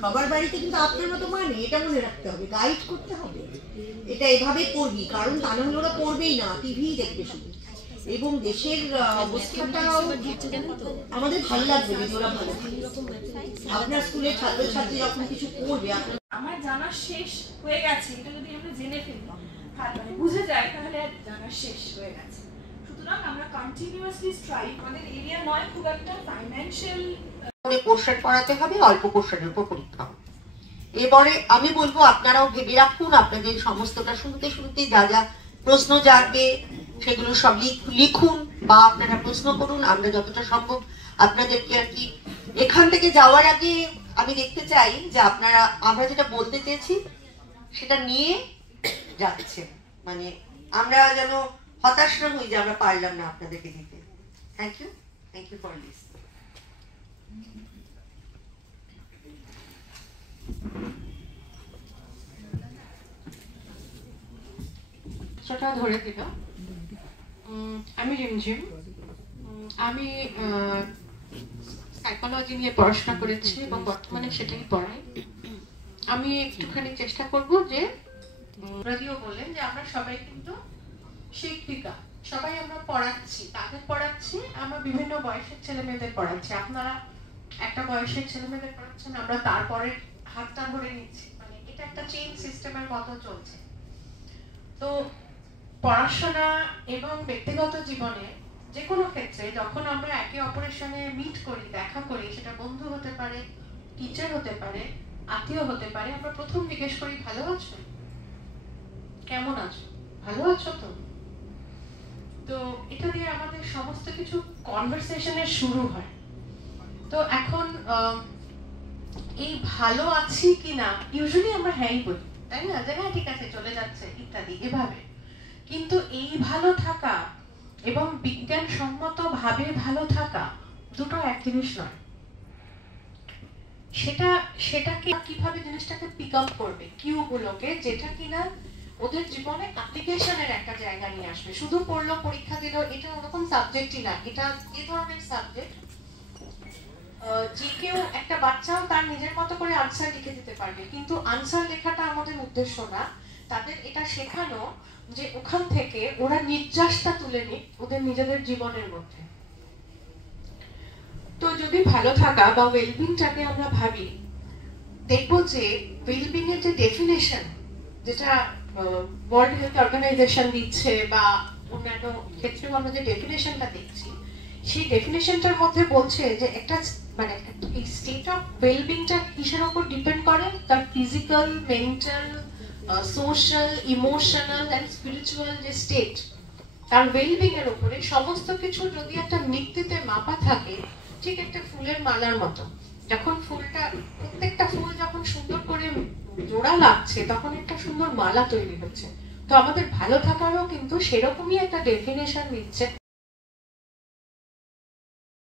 সবার বাড়িতে কিন্তু আপনার মতো মানে, এটা মনে রাখতে হবে, গাইড করতে হবে। এটা এভাবে করবি, কারণ তা না হলে ওরা পড়বেই না, টিভি দেখবে শুধু। এবং দেশের অবস্থাটা আমাদের ভালো লাগবে যদি ওরা ভালো থাকে। আপনার স্কুলের ছাত্রছাত্রী যখন কিছু করবে, আমার জানা শেষ হয়ে গেছে, এটা যদি আমরা জেনে ফেলি, মানে বুঝে যায়, তাহলে জানা শেষ হয়ে গেছে। সুতরাং আমরা কন্টিনিউয়াসলি স্ট্রাইভ, আমাদের এরিয়া নয় খুব একটা ফাইন্যান্সিয়াল পোর্শন পড়াতে হবে, অল্প পোর্শনের উপর পরীক্ষা হবে। এবারে আমি বলবো আপনারাও ভেবে রাখুন, আপনাদের সমস্তটা শুনতে শুনতে যা যা প্রশ্ন জাগবে সেগুলো সব লিখুন বা আপনারা প্রশ্ন করুন। আমরা যতটা সম্ভব আপনাদেরকে আর কি এখান থেকে যাওয়ার আগে আমি দেখতে চাই যে আপনারা আমরা যেটা বলতে চেয়েছি সেটা নিয়ে যাচ্ছেন, মানে আমরা যেন হতাশ না হই যে আমরা পারলাম না আপনাদেরকে দিতে। Thank you for this. সেটা ধরে দিল। আমি রিমঝিম, আমি সাইকোলজি নিয়ে পড়াশোনা করেছি এবং বর্তমানে সেটাই পড়াই। আমি একটুখানি চেষ্টা করব যে রাজিও বললেন যে আমরা সবাই কিন্তু শিক্ষিকা, সবাই আমরা পড়াচ্ছি, তাদের পড়াচ্ছি, আমরা বিভিন্ন বয়সের ছেলে মেয়েদের পড়াচ্ছি। আপনারা একটা বয়সের ছেলে মেয়েদের পড়াচ্ছেন, আমরা তারপরে হাতটা ধরে নিচ্ছি, মানে এটা একটা চেইন সিস্টেমের মতো চলছে। তো পড়াশোনা এবং ব্যক্তিগত জীবনে যে কোনো ক্ষেত্রে যখন আমরা একে অপরের সঙ্গে মিট করি, দেখা করি, সেটা বন্ধু হতে পারে, টিচার হতে পারে, আত্মীয় হতে পারে, আমরা প্রথম জিজ্ঞেস করি ভালো আছো, কেমন আছো, ভালো আছো তো? তো এটা দিয়ে আমাদের সমস্ত কিছু কনভারসেশনের শুরু হয়। তো এখন এই ভালো আছি কিনা ইউজুয়ালি আমরা হ্যাঁই বলি, তাই না, যে হ্যাঁ ঠিক আছে চলে যাচ্ছে ইত্যাদি এভাবে। কিন্তু এই ভালো থাকা এবং বিজ্ঞানসম্মত ভাবে ভালো থাকা দুটো এক জিনিস নয়। সেটাকে কিভাবে জিনিসটাকে পিক আপ করবে, কিউ গুলোকে, যেটা কিনা ওদের জীবনে অ্যাপ্লিকেশনের একটা জায়গা নিয়ে আসবে। শুধু পড়লো, পরীক্ষা দিল, এটা ওরকম সাবজেক্টই না। এটা এই ধরনের সাবজেক্ট যে কেউ, একটা বাচ্চাও তার নিজের মতো করে আনসার লিখে দিতে পারবে, কিন্তু আনসার লেখাটা আমাদের উদ্দেশ্য না। তাদের এটা শেখানো যে ওখান থেকে ওরা নির্যাসটা তুলে নিক ওদের নিজেদের জীবনের মধ্যে। যদি ভালো থাকা বা ওয়েলবিংটাকে আমরা ভাবি, দেখবো যে ওয়েলবিং এর যে ডেফিনেশন, যেটা ওয়ার্ল্ড হেলথ অর্গানাইজেশন দিচ্ছে বা অন্যান্য ক্ষেত্রে আমরা যে ডেফিনেশনটা দেখছি, সেই ডেফিনেশনটার মধ্যে বলছে যে একটা মানে এই স্টেট অফ ওয়েলবিংটা কিসের উপর ডিপেন্ড করে, তার physical, mental, social, emotional and spiritual যে স্টেট, তার ওয়েলবিং এর উপরে সমস্ত কিছু যদি একটা ভিত্তিতে মাপা থাকে, ঠিক একটা ফুলের মালার মতো। যখন ফুলটা, প্রত্যেকটা ফুল যখন সুন্দর করে জোড়া লাগছে, তখন একটা সুন্দর মালা তৈরি হচ্ছে। তো আমাদের ভালো থাকারও কিন্তু সেরকমই একটা ডেফিনেশন দিচ্ছে।